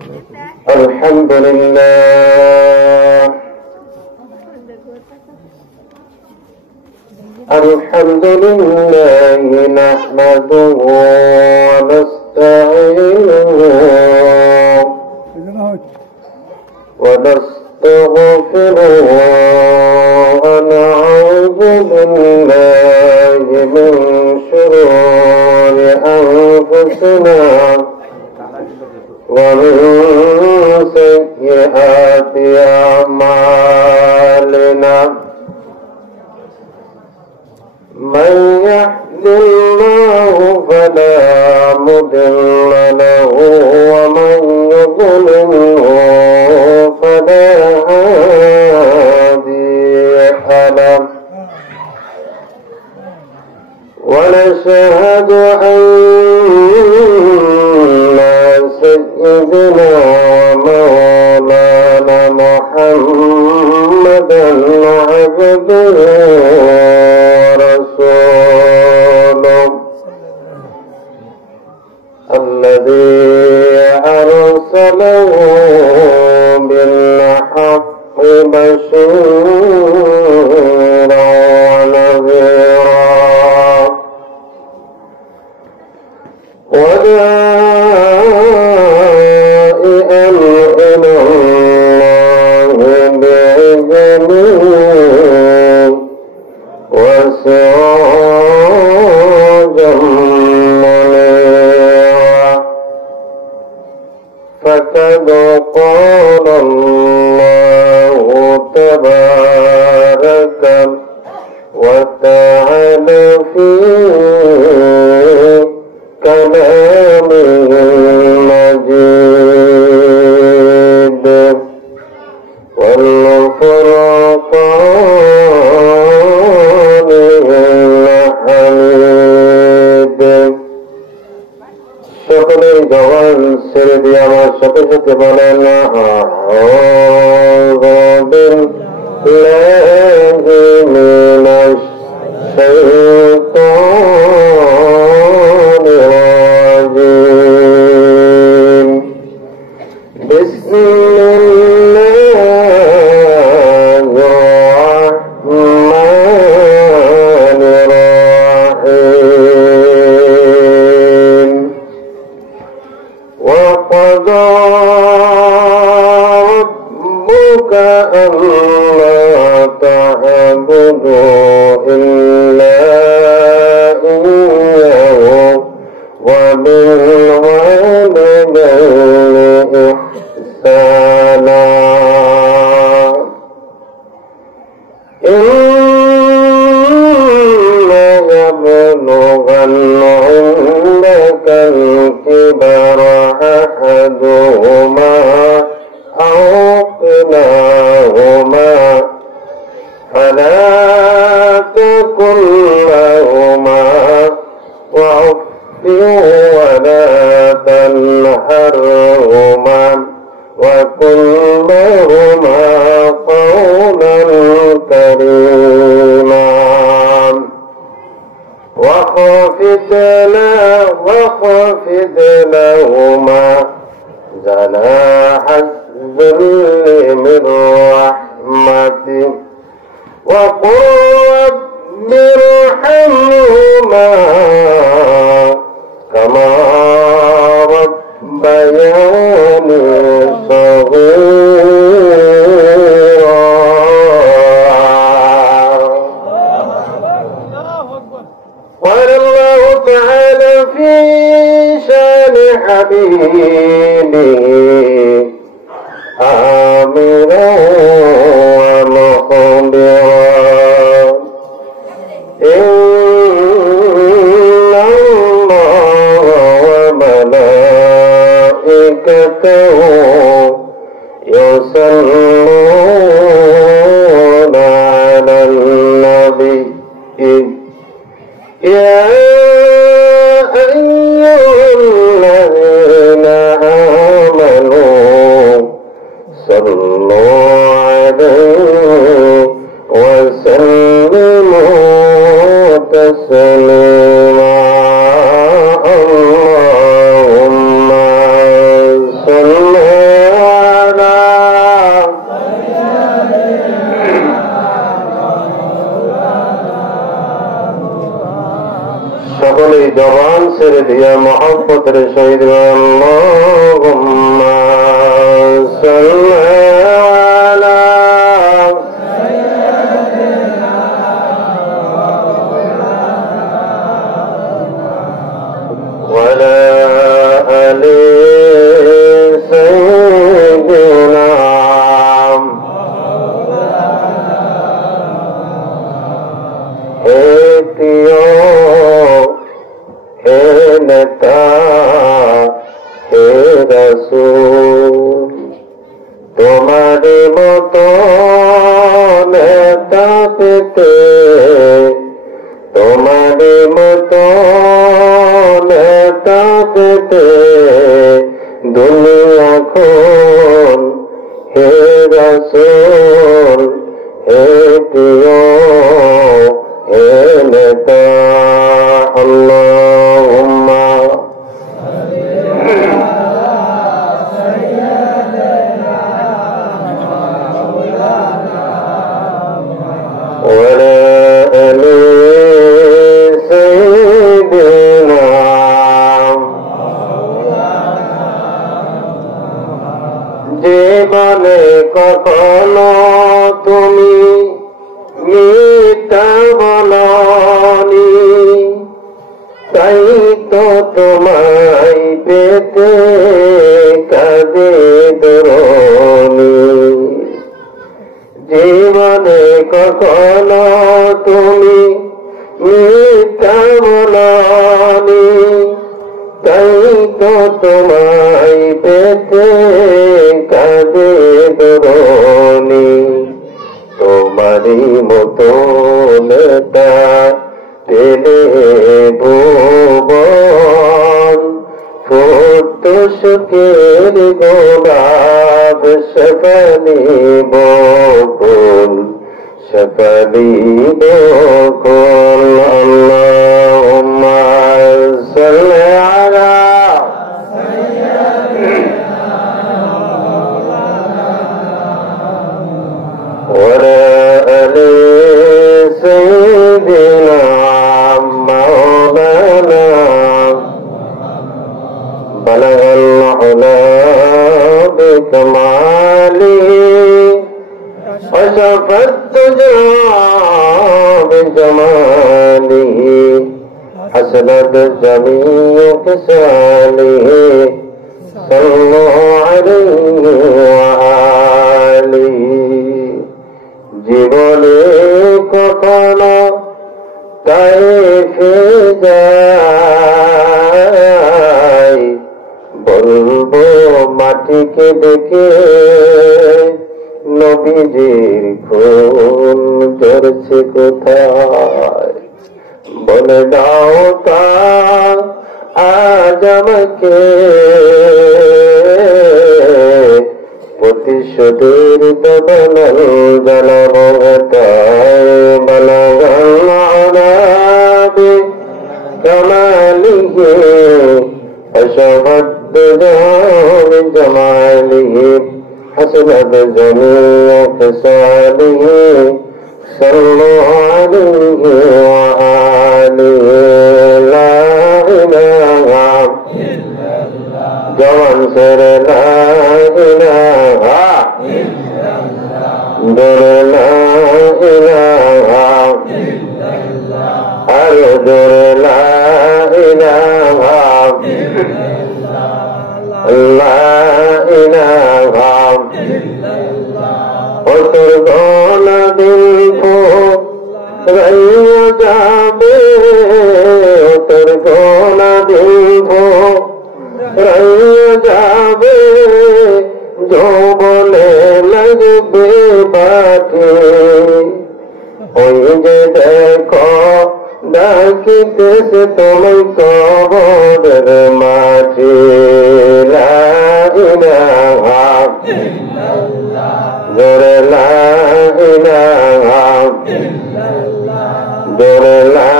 الحمد لله الحمد لله نحمده ونستعينه ونستغفره ونعوذ بالله من شرور أنفسنا ومن سيئات أعمالنا من يهد الله فلا مضل له ومن يضلله فلا هادي له ونشهد أن سيدنا ومولانا محمدا عبده ورسوله الذي أرسله بالحق بشيرا ونذيرا وداعيا إلى الله بإذنه وسراجا منيرا فقد قال الله تبارك وتعالى في كلامه المجيد والفرقان الحميد সকলেই জবান ছেড়ে দিয়ে আমার সাথে সাথে বলেন আউযু বিল্লাহি মিনাশ শাইতানির রাজীম বিসমিল্লাহির রাহমানির রাহিম وقضى ربك ألا تعبدوا إلا إياه وبالوالدين إحسانا إما يبلغن عندك الكبر أحدهما أو كلاهما فلا تقل لهما أف ولا تنهرهما وقل لهما قولا كريما واخفض لهما جناح الذل من رحمته وقل رب ارحمهما كما ربياني صغيرا قال الله تعالى في شان حبيبه آمرا ومخبرا إن الله وملائكته يصلون على النبي يا أيها الذين آمنوا صلوا عليه وسلموا تسليما اللهم صل ছেড়ে দিয়া মহব্বতের সহিত আল্লাহুম্মা সাল্লি আলা ওয়ালা আলি সাইয়্যিদিনা হে প্রিয় হে নেতা হে রাসূল তোমারই মতো নেতা পেতে তোমারই মতো নেতা পেতে দুনিয়া এখন হে রাসূল হে প্রিয় হে নেতা আল্লাহুম্মা ওয়ালা আলি সাইয়্যিদিনা জীবনে কখনো তুমি মিথ্যা বলনি তাই তো তোমায় পেতে কাঁদে দরনি জীবনে কখনো তুমি মিথ্যা বলনি তাই তো তোমায় পেতে কাঁদে দরনি তোমারই মতো নেতা পেলে ভুবন ফুট সুখের গোলাপ সফলি বকুল সফলি বকুল আল্লাহুম্মা সাল্লি আলা ওয়ালা আলি সাইয়্যিদিনা মাওলানা বালাগাল উলা বিকামালিহি وشفت تجا بجماله حسنت جميع خصاله صلوا عليه وآله জীবনে কখনো তাইফে যাই বলবো মাটিকে দেখে নবীজির খুন ঝরছে কোথায় বলে দাও তা আজ আমাকে প্রতিশোধের দবনল জানাবো তাই বালাগাল আলাবি কামালিহি অশহদ জামালিহি حسنت جميع خصاله صلوا عليه وآله لا إله إلا الله جوان سر لا إله إلا الله در لا إله إلا الله أرجر لا إله إلا الله لا إله তোর গলা দিল রইয়া যাবে তোর গলা দিল রইয়া যাবে যৌবনে লাগবে বাকি ওই যে দেখো ডাকিতেছে তোমায় কবরের মাঝে লা ইলাহা ইল্লাল্লাহ জোরে লা ইলাহা ইল্লাল্লাহ জোরে লা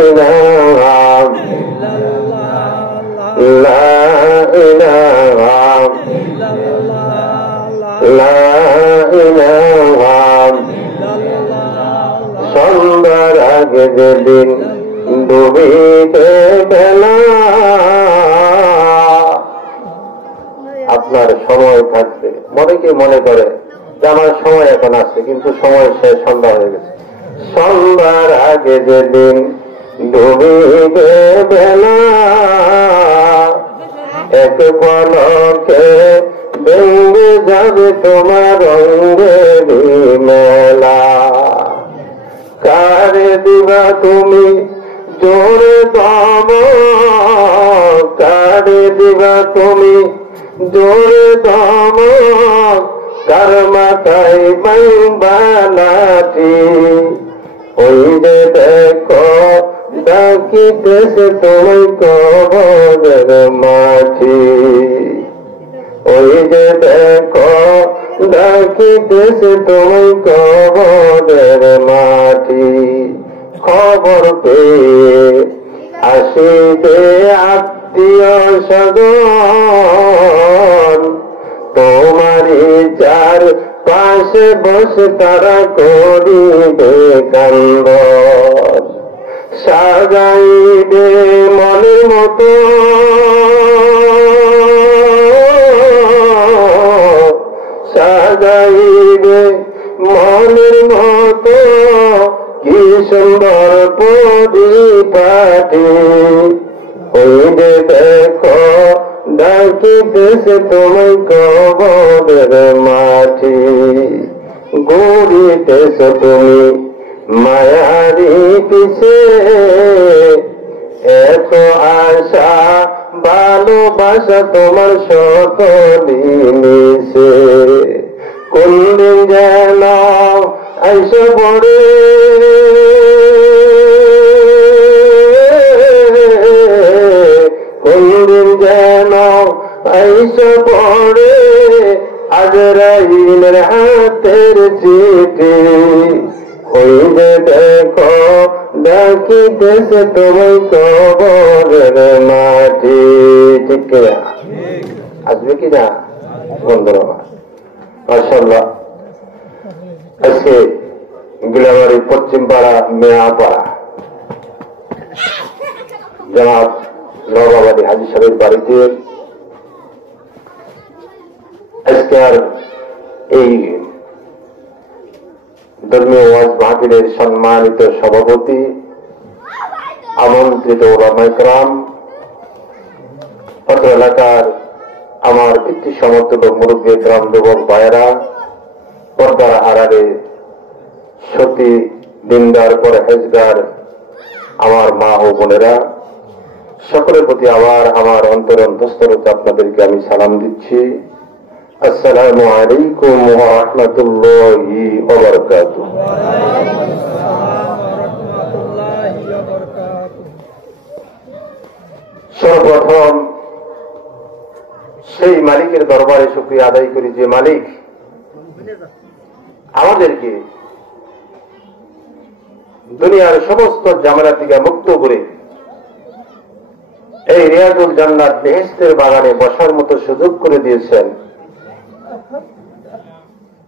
ইলাহা ইল্লাল্লাহ লা ইলাহা ইল্লাল্লাহ লা ইলাহা ইল্লাল্লাহ সন্ধ্যার আগে যেদিন ডুবিতে বেলা। আপনার সময় থাকবে, অনেকে মনে করে যে আমার সময় এখন আছে, কিন্তু সময় শেষ, সন্ধ্যা হয়ে গেছে। সন্ধ্যার আগে যেদিন ডুবিবে বেলা, এক পলকে ভেঙে যাবে তোমার রঙের মেলা। কারে দিবা তুমি জোরে দম, কারে দিবা তুমি জোরে দম, কার মাথায় বালাটি। ওই যে দেখো ডাকিতেছে তোমায় কবরের মাটি, ওই যে দেখো ডাকিতেছে তোমায় কবরের মাটি। খবর পেয়ে আসিবে আত্মীয় স্বজন, তোমারই চার পাশে বসে তারা করিবে কান্দন। সাজাইবে মনের মতো সাজাইবে মনের মতো কি সুন্দর পরিপাটি। ওই যে দেখো ডাকিতেছে তোমায় কবরের মাটি। গড়িতেছ তুমি মায়ারি পিছে, এত আশা ভালোবাসা তোমার সকলি মিশে। কোন দিন যেন আইসে পড়ে, কোন দিন যেন আইসে পড়ে আজরাইলের হাতের চিঠি। ওই যে দেখো ডাকিতেছে তোমায় কবরের মাটি। ঠিক কিনা? আসবে কিনা বন্ধুরা? মাশাআল্লাহ। আজকে গিলাবাড়ি পশ্চিম পাড়া মেয়াপাড়া জনাব নবাবাদী হাজী সাহেবের বাড়িতে আজকের এই ধর্মীয় ওয়াজ মাহফিলের সম্মানিত সভাপতি, আমন্ত্রিত ওলামায়ে কেরাম, অত্র এলাকার আমার পিতৃ সমর্থক মুরব্বী কেরাম, যুবক ভাইয়েরা, পর্দার আড়ালে সতী দিনদার পরহেজগার আমার মা ও বোনেরা, সকলের প্রতি আবার আমার অন্তরস্থলতে আপনাদেরকে আমি সালাম দিচ্ছি। আসসালামু আলাইকুম ওয়া রাহমাতুল্লাহি ওয়া বারাকাতুহু। সর্বপ্রথম সেই মালিকের দরবারে শুকরিয়া আদায় করি, যে মালিক আমাদেরকে দুনিয়ার সমস্ত ঝামেলা থেকে মুক্ত করে এই রিয়াজুল জান্নাত বেহেশতের বাগানে বসার মতো সুযোগ করে দিয়েছেন।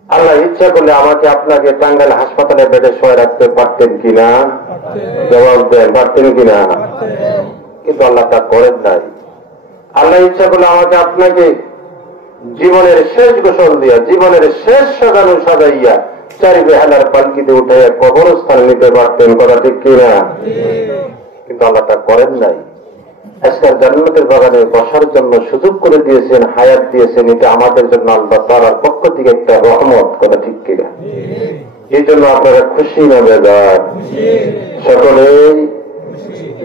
আল্লাহ ইচ্ছা করলে আমাকে আপনাকে টাঙ্গাইল হাসপাতালে বেডে শোয়া রাখতে পারতেন কিনা? জবাব দেন, পারতেন কিনা? কিন্তু আল্লাহ তা করেন নাই। আল্লাহ ইচ্ছা করলে আমাকে আপনাকে জীবনের শেষ গোসল দিয়া, জীবনের শেষ সাজানো সাজাইয়া চারি বেহালার পালকিতে উঠাইয়া কবরস্থানে নিতে পারতেন, কথা ঠিক কিনা? কিন্তু আল্লাহ তা করেন নাই। আজকের জান্নাতের বাগানে বসার জন্য সুযোগ করে দিয়েছেন, হায়াত দিয়েছেন। এটা আমাদের জন্য আল্লাহ তাআলার পক্ষ থেকে একটা রহমত, কথা ঠিক কিনা? এই জন্য আপনারা খুশি না বেজার? সকলেই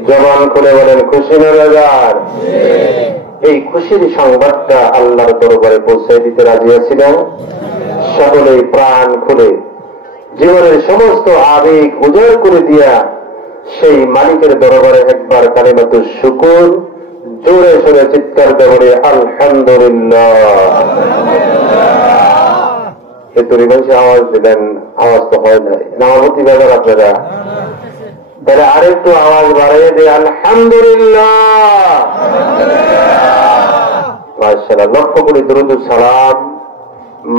জবান খুলে বলেন খুশি না বেজার? এই খুশির সংবাদটা আল্লাহর দরবারে পৌঁছে দিতে রাজি আছিলেন। সকলেই প্রাণ খুলে জীবনের সমস্ত আবেগ উজাড় করে দিয়া সেই মালিকের দরবারে একবার কালিমাতুশ শুকর জোরে সোরে চিৎকার করে আলহামদুলিল্লাহ। এতরি মানুষের আওয়াজ দিলেন, আওয়াজ তো হয় নাই। নামাবতী বাজার আপনারা তাহলে আরেকটু আওয়াজ বাড়িয়ে দিয়ে আলহামদুলিল্লাহ। মাশাআল্লাহ। লক্ষ কোটি দরুদ সালাম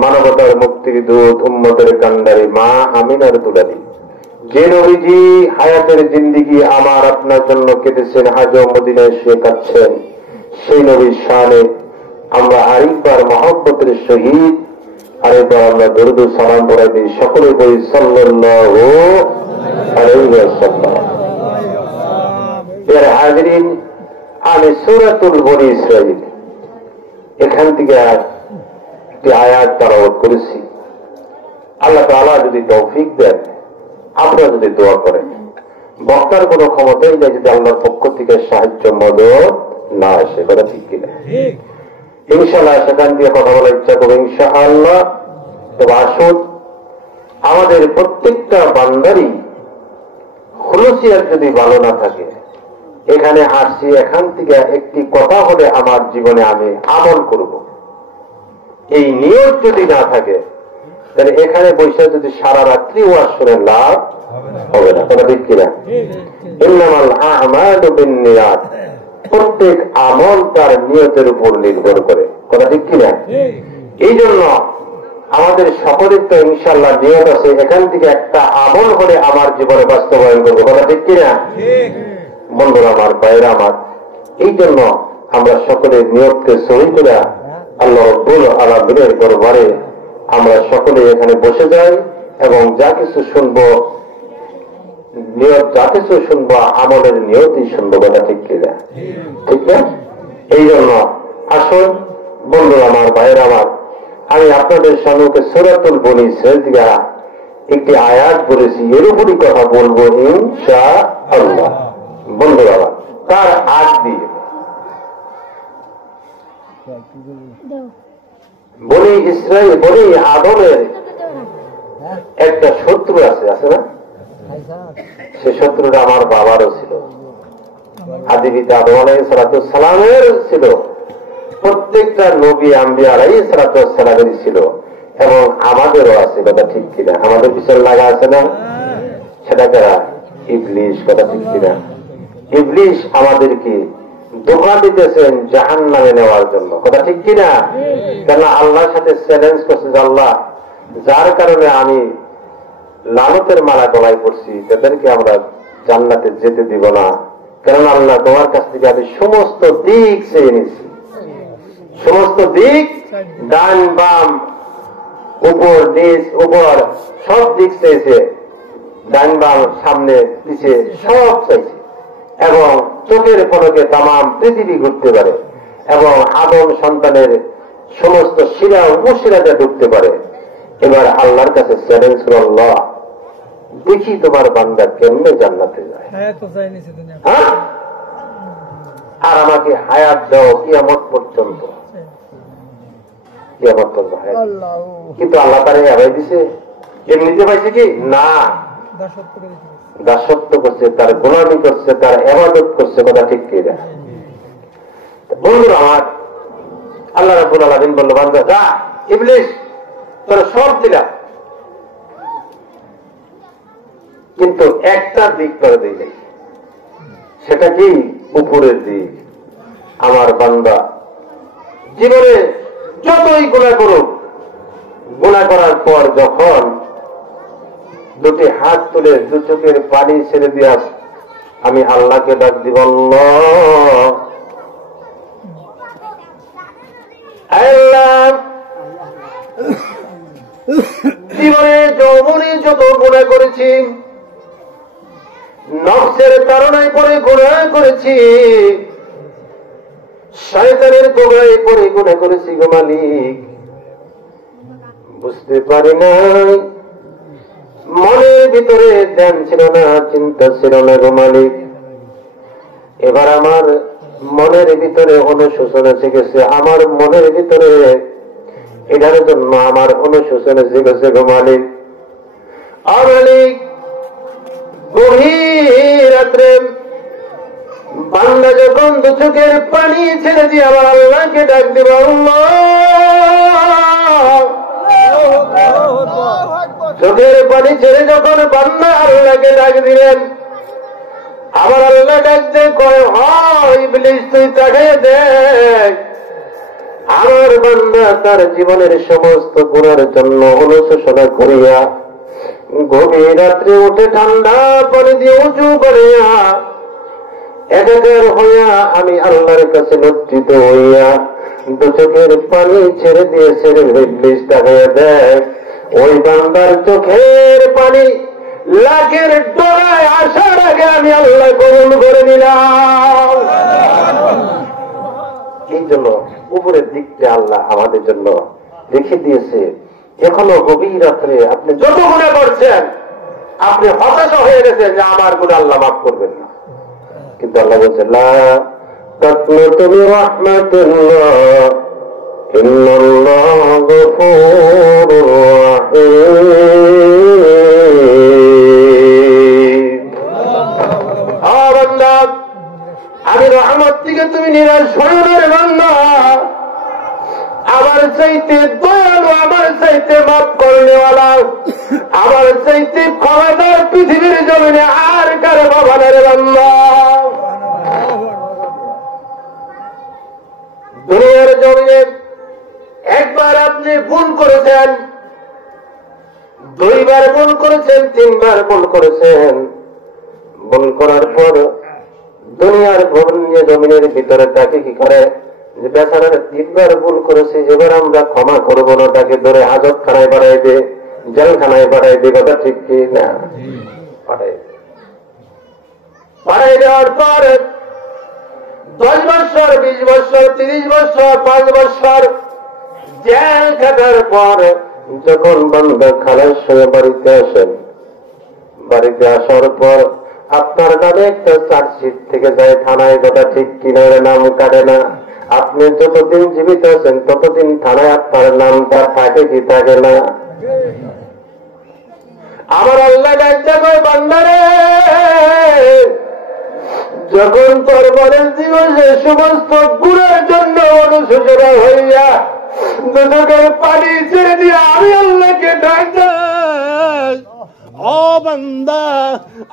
মানবতার মুক্তির দূত, উম্মতের কান্ডারি মা আমিনার দুলালি যে নবীজি হায়াতের জিন্দিগি আমার আপনার জন্য কেটেছেন, আজও মদিনায় শুয়ে কাটছেন, সেই নবীর শানে আমরা আরেকবার মহব্বতের সহিত আরেকবার আমরা দরুদ ও সালাম পড়াই দিই। সকলে বলি সাল্লাল্লাহু আলাইহি ওয়াসাল্লাম। এর হাজিরিন, আমি সূরাতুল বনী ইসরাঈল এখান থেকে একটি আয়াত তেলাওয়াত করেছি। আল্লাহ তাআলা যদি তৌফিক দেন, আপনারা যদি দোয়া করেন, বক্তার কোনো ক্ষমতাই নেই যদি আল্লাহর পক্ষ থেকে সাহায্য মদদ না আসে, কথা ঠিক কিনা? ইনশাআল্লাহ সেখান দিয়ে কথা বলার ইচ্ছা করবো ইনশাআল্লাহ। তবে আসুন, আমাদের প্রত্যেকটা বান্দারই খুলুসিয়াত যদি ভালো না থাকে, এখানে আসছি এখান থেকে একটি কথা হলে আমার জীবনে আমি আমল করব, এই নিয়ত যদি না থাকে, তাহলে এখানে বসে যদি সারা রাত্রি ওয়াজ শুনে লাভ হবে না, কথা ঠিক কিনা? ইন্নামাল আ'মালু বিন্নিয়াত, প্রত্যেক আমল তার নিয়তের উপর নির্ভর করে, কথা ঠিক কিনা? এই জন্য আমাদের সকলের তো ইনশাআল্লাহ নিয়ত আছে এখান থেকে একটা আমল হলে আমার জীবনে বাস্তবায়ন করবো, কথা ঠিক কিনা? বন্ধুরা আমার, ভাইরা আমার, এই জন্য আমরা সকলের নিয়তকে সহি করে আল্লাহ রাব্বুল আলামিনের দরবারে আমরা সকলে এখানে বসে যাই এবং যা কিছু শুনবো, নিয়ত যা কিছু শুনবো আমলের নিয়তই শুনবো, কথা ঠিক কিনা? ঠিক না? এই জন্য আসুন বন্ধুরা আমার, ভাইয়েরা আমার, আমি আপনাদের সম্মুখে সূরাতুল বনী ইসরাঈল থেকে একটি আয়াত বলেছি, এর উপরই কথা বলবো ইনশাআল্লাহ। বন্ধুরা আমার, তার আগ দিয়ে বনী ইসরাঈল, বনী আদমের একটা শত্রু আছে, আছে না? সে শত্রুটা আমার বাবারও ছিল, আদি পিতা আদম আলাইহিস সালামের ছিল, প্রত্যেকটা নবী আম্বিয়া আলাইহিস সালামেরই ছিল, এবং আমাদেরও আছে, কথা ঠিক কিনা? আমাদের পিছনে লাগা আছে না? সেটা কারা? ইবলিস, কথা ঠিক কিনা? ইবলিস আমাদেরকে ধোঁকা দিতেছেন জাহান্নামে নেওয়ার জন্য, কথা ঠিক কিনা? কেন আল্লাহর সাথে চ্যালেঞ্জ করছে যে আল্লাহ, যার কারণে আমি লানতের মালা গলায় পড়ছি, তাদেরকে আমরা জান্নাতে যেতে দিব না, কারণ আল্লাহ তোমার কাছ থেকে আমি সমস্ত দিক চেয়ে নিছি, সমস্ত দিক, ডান বাম উপর নিচ উপর সব দিক চেয়েছে, ডান বাম সামনে পিছে সব চাইছে, এবং চোখের পলকে তামাম পৃথিবী ঘুরতে পারে, এবং আদম সন্তানের সমস্ত শিরা উপশিরাতে ঢুকতে পারে। এবার আল্লাহর কাছে চ্যালেঞ্জ করল, আল্লাহ দেখি তোমার বান্দা কেমনে জান্নাতে যায়, হ্যাঁ? আর আমাকে হায়াত দাও কিয়ামত পর্যন্ত, কিয়ামত পর্যন্ত হায়াত। কিন্তু আল্লাহ তারে হারাই দিছে, এমনিতে পাইছে কি না, দাসত্ব করছে, তার গোলামি করছে, তার ইবাদত করছে, কথা ঠিক কি না? বন্ধুরা আমার, আল্লাহ রাব্বুল আলামিন বলল, বান্দা যা, ইবলিস তোর সব দিলাম, কিন্তু একটা দিক করে দিই নাই, সেটা কি? উপরের দিক। আমার বান্দা জীবনে যতই গুনাহ করুক, গুনাহ করার পর যখন দুটি হাত তুলে দু চোখের পানি ছেড়ে দিয়া আমি আল্লাহকে ডাক দিব, আল্লাহ জীবনে যৌবনে যত গুনাহ করেছি, নফসের তাড়নায় পড়ে গুনাহ করেছি, শয়তানের দোগায় পড়ে গুনাহ করেছি গো মালিক, বুঝতে পারি নাই, মনের ভিতরে ধ্যান ছিল না, চিন্তা ছিল না গো মালিক। এবার আমার মনের ভিতরে অনুশোচনা জেগেছে, আমার মনের ভিতরে এটার জন্য আমার অনুশোচনা জেগেছে গো মালিক। মালিক, গভীর রাত্রে বান্দা যখন দু চোখের পানি ছেড়ে দিয়ে আবার আল্লাহকে ডাক দিব, চোখের পানি ছেড়ে যখন বান্দা আল্লাহকে ডাক দিলেন, আবার আল্লাহ ডাকতে কয়, ইবলিস তুই তাকে দেখ, আমার বান্দা তার জীবনের সমস্ত গুনার জন্য অনুশোচনা করিয়া গভীর রাত্রে উঠে ঠান্ডা পানি দিয়ে উঁচু করিয়া একাকার হইয়া আমি আল্লাহর কাছে লজ্জিত হইয়া দু চোখের পানি ছেড়ে দিয়ে ছেড়ে ইবলিস তাকাইয়া দেয় ওই বান্দার চোখের পানি লাখের ডোরায় আসার আগে আমি আল্লাহ কবুল করে নিলাম। এই জন্য উপরের দিকটা আল্লাহ আমাদের জন্য রেখে দিয়েছে। এখনো গভীর রাত্রে আপনি যত গুনাহ করছেন, আপনি হতাশা হয়ে গেছেন যে আমার গুনাহ আল্লাহ মাফ করবেন না, কিন্তু আল্লাহ বলছেন লা তাকনাতু মির রাহমাতিল্লাহ ইন্নাল্লাহা গফুরুর রাহিম। বান্দা, আমি রহমত থেকে তুমি নিরাশ হয়ো না রে বান্দা। আমার চাইতে দয়ালু, আমার চাইতে মাফ করনেওয়ালা, আমার চাইতে ক্ষমাদার পৃথিবীর জমিনে আর কারো বাবা না রে বান্দা। দুনিয়ার জমিনে একবার আপনি ভুল করেছেন, দুইবার ভুল করেছেন, তিনবার ভুল করেছেন। ভুল করার পর দুনিয়ার জমিনের ভিতরে তাকে কি করে যে বেচারার তিনবার ভুল করেছে, এবার আমরা ক্ষমা করবো না, তাকে ধরে হাজত খানায় বাড়াই দে, জেলখানায় বাড়াই দে। কথা ঠিক কি না? বাড়াই দেওয়ার পর 10 বছর, 20 বছর, 30 বছর, 5 বছর জেল কাটার পর যখন বান্দা খালাস হয়ে বাড়িতে আসেন, বাড়িতে আসার পর আপনার নামে একটা চার্জশিট থেকে যায় থানায়। কথা ঠিক কিনা? নাম কাটে না। আপনি যতদিন জীবিত আছেন ততদিন থানায় আপনার নামটা থাকে কি থাকে না? আমার আল্লাহ ডাকতে কয় বান্দারে, যখন তোর মনের দিবসে সমস্ত গুণের জন্য অনুশোচনা হইয়া দুটোকের পানি ছেড়ে দিয়ে আমি আল্লাহকে ডাকতে, ও বান্দা,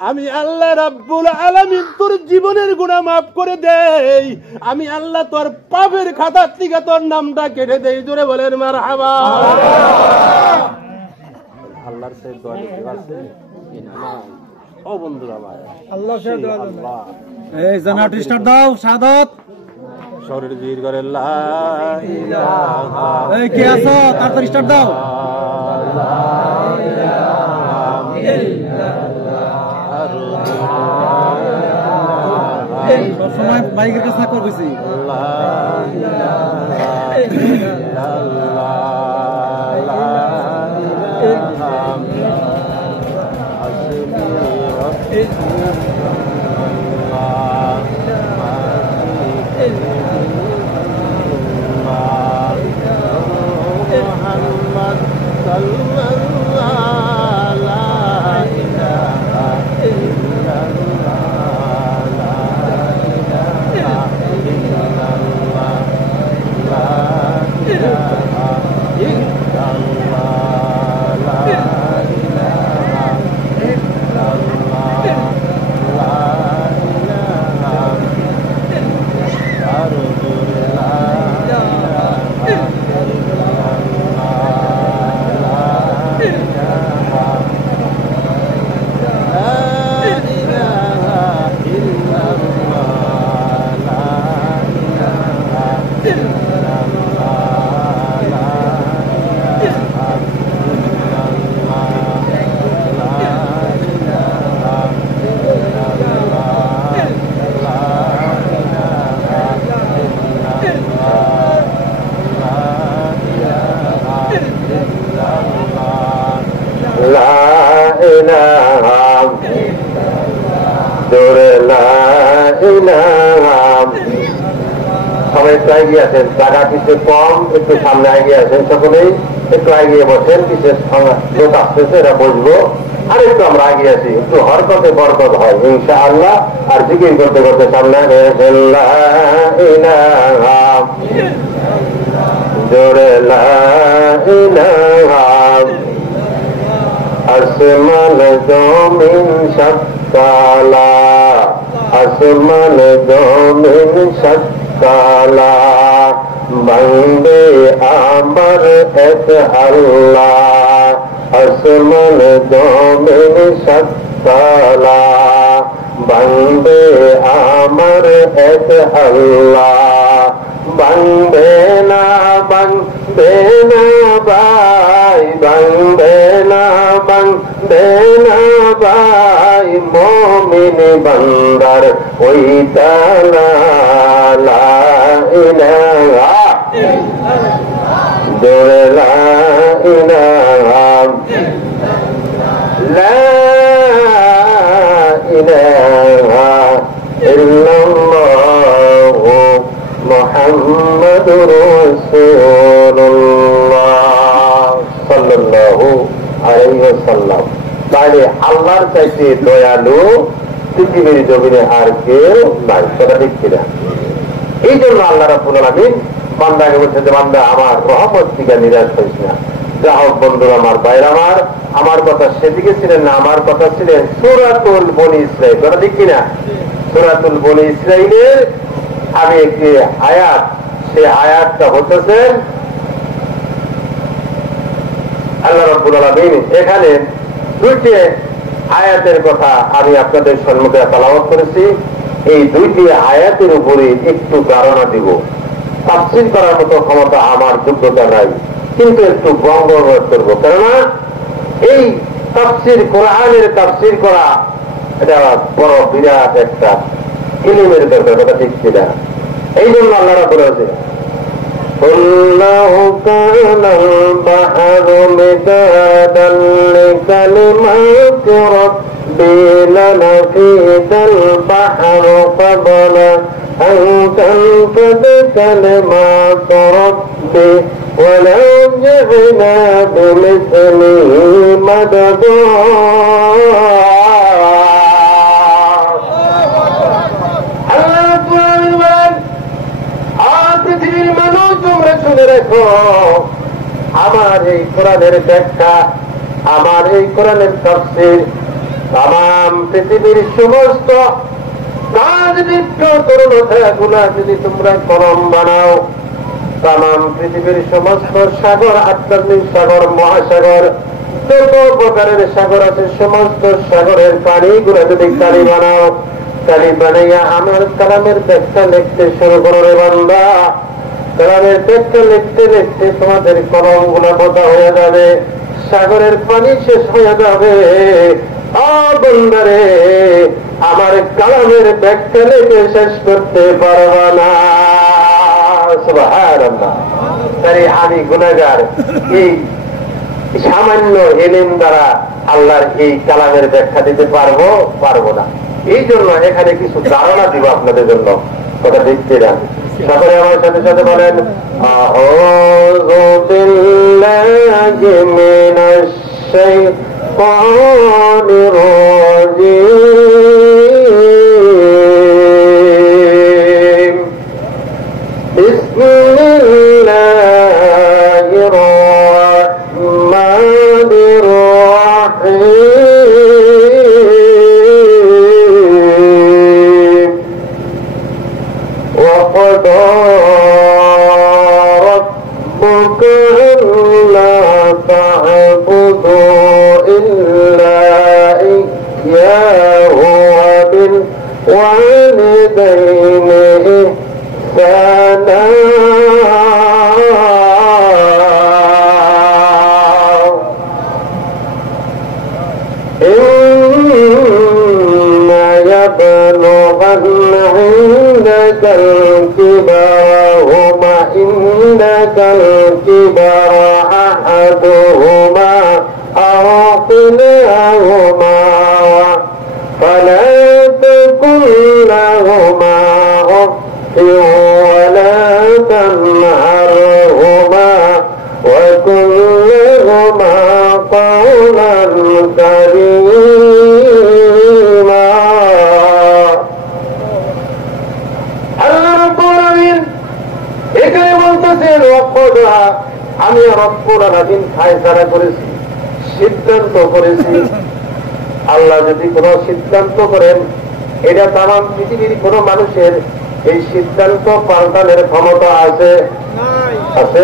আমি আল্লাহ রাব্বুল আলামিন তোর জীবনের গুনাহ মাফ করে দেই, আমি আল্লাহ তোর পাপের খাতার থেকে তোর নামটা কেটে দেই। জোরে বলেন মারহাবা। আল্লাহর সে দোয়া নিতে পারছে ও বন্ধুরা ভাই, আল্লাহ সে দোয়া। এই জানাত স্টার্ট দাও, শাহাদাত শরীর বীর করে লা ইলাহা। এই কে আছো? তাড়াতাড়ি স্টার্ট দাও। সবসময় বাইকের কাছে করবেছি। সবাই একটু এগিয়ে আছেন, জায়গা কিছু কম, একটু সামনে এগিয়ে আছেন, সকলেই একটু এগিয়ে বসেন। বিশেষ লোক আসতেছে, এরা বসবো। আর একটু আমরা এগিয়ে আছি, একটু হরকতে বরকত হয় ইনশাআল্লাহ। আর জিকির করতে করতে সামনে জোরে লা ইলাহা। আসমান জমিন সব কালা, আসমান জমিন সব কালা, বান্দে আমার এক আল্লাহ, আসমান জমিন সত্তালা বান্দে আমার এক আল্লাহ বান্দে না ভাই বান্দে না ভাই মুমিন বান্দার ওই তালা লা ইলাহা জোরে লা ইলাহা লা ইলাহা ইল্লাল্লাহু মুহাম্মাদুর রাসূলুল্লাহ সাল্লাল্লাহু আলাইহি ওয়াসাল্লাম। তাহলে আল্লাহর চাইতে দয়ালু পৃথিবীর জমিনে আর কেউ নাই, কথা ঠিক কিনা? এই জন্য আল্লাহ রাব্বুল আলামিন বান্দাকে বলছে যে বান্দা আমার রহমত থেকে নিরাশ হইস না। যা হোক বন্ধুরা আমার ভাইরা আমার কথা সেদিকে ছিলেন না, আমার কথা ছিলেন সূরাতুল বনী ইসরাঈল, কথা ঠিক কিনা? সূরাতুল বনী ইসরাঈলের আমি একটি আয়াত, সেই আয়াতটা হতেছে আল্লাহ রাব্বুল আলামিন এখানে দুইটি আয়াতের কথা আমি আপনাদের সম্মুখে তেলাওয়াত করেছি। এই দুইটি আয়াতের উপরে একটু ধারণা দিব। তাফসীর করার মতো ক্ষমতা আমার যোগ্যতা নাই, কিন্তু একটু বঙ্গবোধ করবো, কেননা এই তাফসীর কোরআনের তাফসীর করা এটা বড় বিরাট একটা ইলমের দরকার, কথা ঠিক কিনা? এই জন্য আল্লাহ রাব্বুল আলামিন আল্লাহু কানা বাহরু মিদাদান লিকালিমাতি রাব্বি লানাফিদাল বাহরু ক্বাবলা আন তানফাদা কালিমাতু রাব্বি ওয়ালাউ জি'না বিমিসলিহি মাদাদা। আমার এই কোরআনের ব্যাখ্যা, আমার এই কোরআনের তাফসীর তাম পৃথিবীর সমস্ত কাজ লিপ্ত তরুণতা যদি তোমরা কলম বানাও, তাম পৃথিবীর সমস্ত সাগর, আধ্যাত্মিক সাগর, মহাসাগর, যত প্রকারের সাগর আছে সমস্ত সাগরের পানিগুলো যদি কালি বানাও, কালি বানাইয়া আমার কালামের ব্যাখ্যা লিখতে শুরু করো রে বান্দা। কালামের ব্যাখ্যা লিখতে লিখতে তোমাদের কলম গুলা বোঝা হয়ে যাবে, সাগরের পানি শেষ হয়ে যাবে। বান্দারে আমার কালামের ব্যাখ্যা লিখে শেষ করতে পারবা না। সুবহানাল্লাহ। তাই আমি গুনাহগার, এই সামান্য ইলম দ্বারা আল্লাহর এই কালামের ব্যাখ্যা দিতে পারবো না। এই জন্য এখানে কিছু ধারণা দিব আপনাদের জন্য, কথা দেখতে না। সকলে আমার সাথে সাথে বলেন আউযু বিল্লাহি মিনাশ শাইতানির রাজীম। বিসমিল্লাহির রাহমানির রাহিম। وقضى ربك ألا تعبدوا إلا إياه وبالوالدين إحسانا إما يبلغن عندك الكبر أحدهما أو كلاهما فلا تقل لهما أف ولا تنهرهما وقل لهما قولا كريما। এখানে বলতেছেন আমি রব্বুল আলামিন ফায়সালা করেছি, সিদ্ধান্ত করেছি। আল্লাহ যদি কোন সিদ্ধান্ত করেন, এটা তামাম পৃথিবীর কোন মানুষের এই সিদ্ধান্ত পাল্টানোর ক্ষমতা আছে? আছে?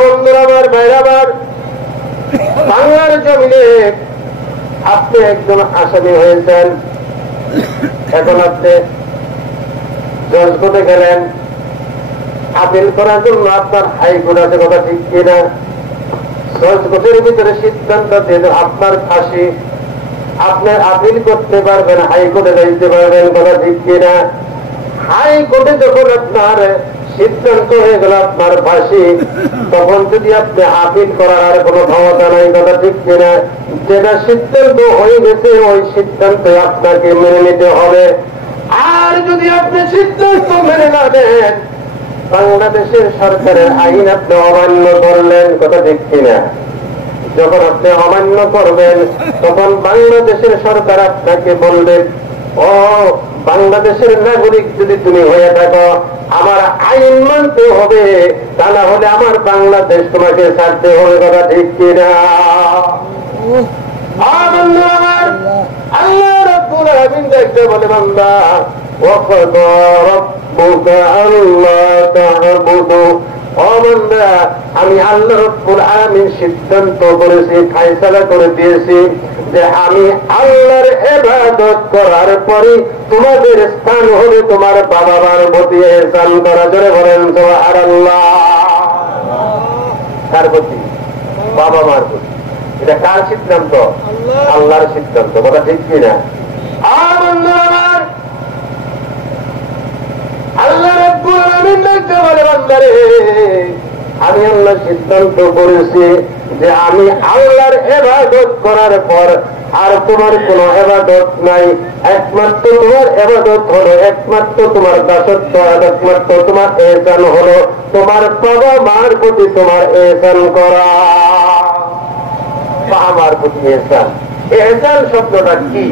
বন্ধুরা আমার, ভাইরা আমার, মিলে আপনি একজন আসামি হয়েছেন, এখন আপনি জজ কোর্টে গেলেন আপিল করার জন্য, আপনার হাইকোর্ট আছে, কথা ঠিক কিনা? জজ কোর্টের ভিতরে সিদ্ধান্ত দিন আপনার ফাঁসি, আপনি আপিল করতে পারবেন, হাইকোর্টে যাইতে পারবেন, কথা ঠিক কিনা? হাইকোর্টে যখন আপনার সিদ্ধান্ত হয়ে গেল আপনার ফাঁসি, তখন যদি আপনি আপিল করার আর কোনো ক্ষমতা নাই, কথা ঠিক কিনা? যেটা সিদ্ধান্ত হয়ে গেছে ওই সিদ্ধান্ত আপনাকে মেনে নিতে হবে। আর যদি আপনি সিদ্ধান্ত মেনে না দেন, বাংলাদেশের সরকারের আইন আপনি অমান্য করলেন, কথা ঠিক কিনা? যখন আপনি অমান্য করবেন তখন বাংলাদেশের সরকার আপনাকে বলবে, ও বাংলাদেশের নাগরিক যদি তুমি হয়ে থাকো, আমার আইন মানতে হবে, তা না হলে আমার বাংলাদেশ তোমাকে ছাড়তে হবে, কথা ঠিক কিনা? আমার আল্লাহ রাব্বুল আলামিন দেখতে বলে, বান্দা ওয়াকাদা রাব্বুকা আল্লা তা'বুদু, ও বান্দা আমি আল্লাহ রাব্বুল আলামিন সিদ্ধান্ত করেছি, ফয়সালা করে দিয়েছি যে আমি আল্লাহর ইবাদত করার পরে তোমাদের স্থান হবে তোমার বাবা মার প্রতি ইহসান করা। জোরে বলেন সুবহানাল্লাহ। কার প্রতি? বাবা মার প্রতি। এটা কার সিদ্ধান্ত? আল্লাহর সিদ্ধান্ত, কথা ঠিক কিনা? আমার আল্লাহ রাব্বুল আলামিন দেখতে বলে, বান্দারে আমি আল্লাহ সিদ্ধান্ত করেছি যে আমি আল্লাহর ইবাদত করার পর আর তোমার কোন ইবাদত নাই, একমাত্র তোমার ইবাদত হলো, একমাত্র তোমার দাসত্ব, একমাত্র তোমার ইহসান হলো তোমার বাবা মার প্রতি তোমার ইহসান করা। বাবা মার প্রতি ইহসান, ইহসান শব্দটা কি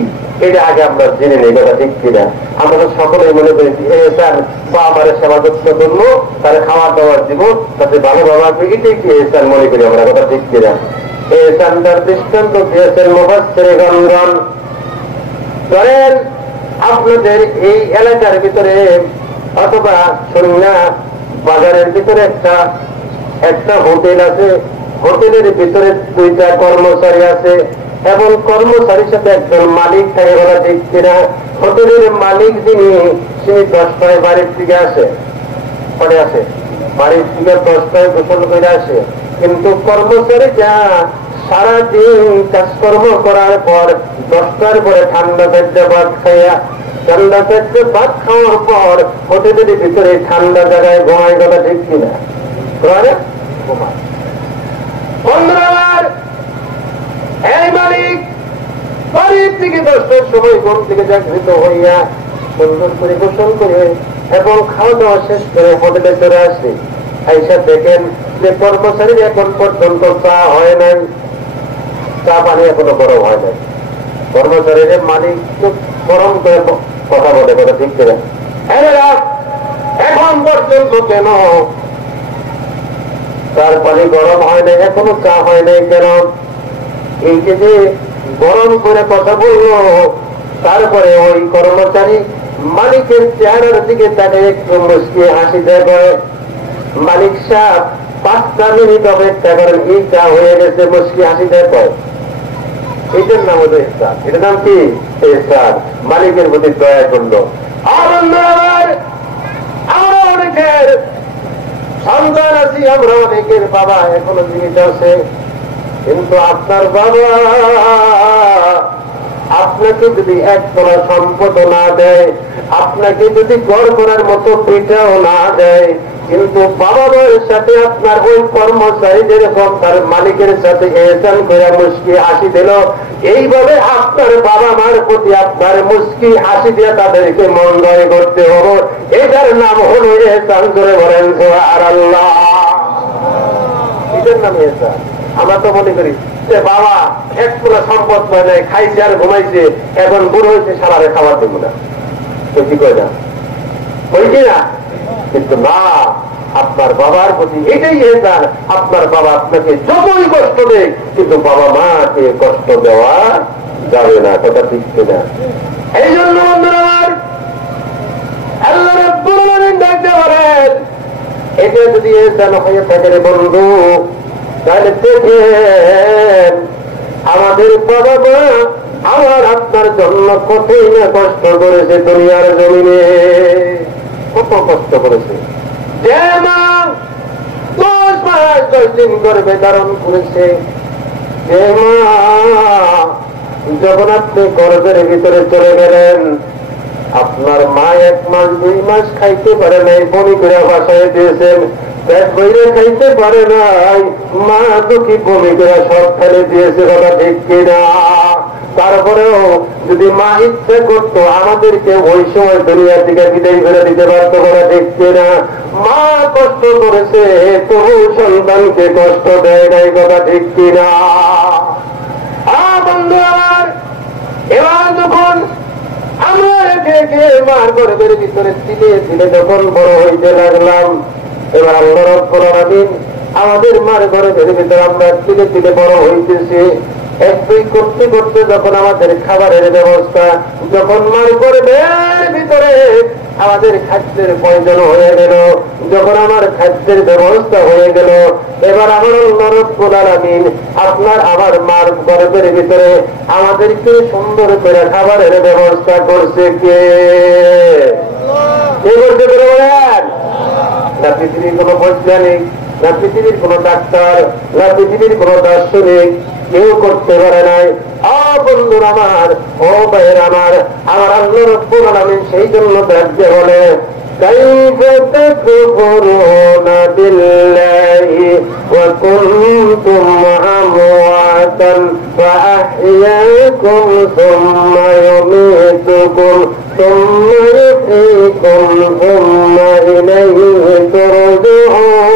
এটা আগে আমরা জেনে নেই, কথা ঠিক কিনা? আমরা সকলেই মনে করেছি ইহসান বাবা মারের সেবা যত্ন করবো, তার খাওয়া দাওয়ার দিব, তাতে ভালো বাবা, এটাই কি ইহসান মনে করি আমরা, কথা ঠিক কিনা? ইহসানটার দৃষ্টান্ত দিয়েছেন মুফাসসিরগণ। ধরেন আপনাদের এই এলাকার ভিতরে অথবা খুলনা বাজারের ভিতরে একটা হোটেল আছে, হোটেলের ভিতরে দুইটা কর্মচারী আছে এবং কর্মচারীর সাথে একজন মালিক থাকে, বলা ঠিক কিনা? হোটেলের মালিক যিনি, সে 10টায় বাড়ির থেকে আসে, পরে আসে বাড়ির থেকে 10টায় গোসল করে আসে, কিন্তু কর্মচারীটা সারাদিন কাজকর্ম করার পর 10টার পরে ঠান্ডা পেটে ভাত খাইয়া, ঠান্ডা পেটে ভাত খাওয়ার পর হোটেলের ভিতরে ঠান্ডা জায়গায় ঘুমায়, কথা ঠিক কিনা? ঘুমায়। বন্ধুরা, এই মালিক বাড়ির থেকে 10টার সময় ঘুম থেকে জাগৃত হইয়া সুন্দর করে গোসল করে এবং খাওয়া দাওয়া শেষ করে হোটেলে চলে আসে। আইসা দেখেন যে কর্মচারীর এখন পর্যন্ত চা হয় নাই, চা পানি এখনো গরম হয় নাই। কর্মচারীর মালিক গরম করে কথা বলে, কথা ঠিক করে, এখন পর্যন্ত কেন চার পানি গরম হয় নাই, এখনো চা হয় নাই কেন? এই যে গরম করে কথা বললো, তারপরে ওই কর্মচারী মালিকের চেহারার দিকে তাকে একটু মুচকি হাসি দেয়। মালিক সাহেব 5টা মিনিট অপেক্ষা করেন, এই চা হয়ে গেছে, মুচকি হাসি দেয়। এটার নাম হলো ইহসান। এটার নাম কি? ইহসান। মালিকের প্রতি দয়া করলো। আমরা অনেকের সন্তান আছি, আমরা অনেকের বাবা এখনো জীবিত আছে, কিন্তু আপনার বাবা আপনাকে যদি একতলা সম্পদ না দেয়, আপনাকে যদি ঘর করার মতো পিঠাও না দেয়, কিন্তু বাবা মায়ের সাথে আপনার ওই কর্মচারী যেরকম তার মালিকের সাথে ইহসান করে মুচকি হাসি দিল, এইভাবে আপনার বাবা মার প্রতি আপনার মুচকি হাসি দিয়ে তাদেরকে মঙ্গল করতে হবে। এটার নাম হলো ইহসান। করে বলেন সুবহানাল্লাহ। এটার নাম ইহসান। আমরা তো মনে করি যে বাবা একটুলা সম্পদ পায় নাই, খাইছে আর ঘুমাইছে, এখন বুড়ো হয়েছে, সারারে খাবার দেবো না, তো কি কয় না, ওই কিনা? কিন্তু না, আপনার বাবার প্রতি এটাই ইহসান। আপনার বাবা আপনাকে যতই কষ্ট দেয়, কিন্তু বাবা মাকে কষ্ট দেওয়া যাবে না, কথা ঠিক কিনা? এই জন্য বন্ধুরা, আল্লাহ রাব্বুল আলামিন ডাকতে পারেন, এটা যদি ইহসান হয়ে থাকে রে বন্ধু, তাহলে দেখেন আমাদের বাবা মা আমার আপনার জন্য কতই না কষ্ট করেছে দুনিয়ার জমিনে, কত কষ্ট করেছে। যে মা 10 মাস 10 দিন গর্ভে ধারণ করেছে, যে মা যখন আপনি গর্ভের ভিতরে চলে গেলেন, আপনার মা 1 মাস 2 মাস খাইতে পারে নাই, বমি করে বাসায় দিয়েছেন, পেট বইরে খাইতে পারে নাই, মা দুঃখী বমি করে সব ফেলে দিয়েছে, কথা ঠিক কিনা? তারপরেও যদি মা ইচ্ছে করতো আমাদেরকে ওই সময় দুনিয়া থেকে বিদায় করে দিতে পারতো, কথা ঠিক কিনা? মা কষ্ট করেছে, তবু সন্তানকে কষ্ট দেয় নাই, কথা ঠিক কিনা? বন্ধু আমার, এবার যখন আমরা একে মার গর্ভের ভিতরে তিলে তিলে যখন বড় হইতে লাগলাম, এবার আল্লাহ রাব্বুল আলামিন আমাদের মার গর্ভের ভিতরে আমরা তিলে তিলে বড় হইতেছি। এক দুই করতে করতে যখন আমাদের খাবারের ব্যবস্থা, যখন মার গর্ভের ভিতরে আমাদের খাদ্যের প্রয়োজন হয়ে গেল, যখন আমার খাদ্যের ব্যবস্থা হয়ে গেল, এবার আমার আল্লাহ রাব্বুল আলামিন আপনার আমার মার গর্ভের ভিতরে আমাদেরকে সুন্দর করে খাবারের ব্যবস্থা করছে। কে করছে বলেন? না পৃথিবীর কোন বৈজ্ঞানিক, না পৃথিবীর কোন ডাক্তার, না পৃথিবীর কোন দার্শনিক, কেউ করতে পারে নাই। বন্ধুর আমার, ও ভাইয়ের আমার, আমার আল্লাহ রাব্বুল আলামিন সেই জন্য দেখতে বলে কাইফা তাকফুরুনা বিল্লাহি ওয়া কুনতুম আমওয়াতান ফাআহইয়াকুম সুম্মা ইউমীতুকুম সুম্মা ইহয়িকুম সুম্মা ইলাইহি তুরজাউন।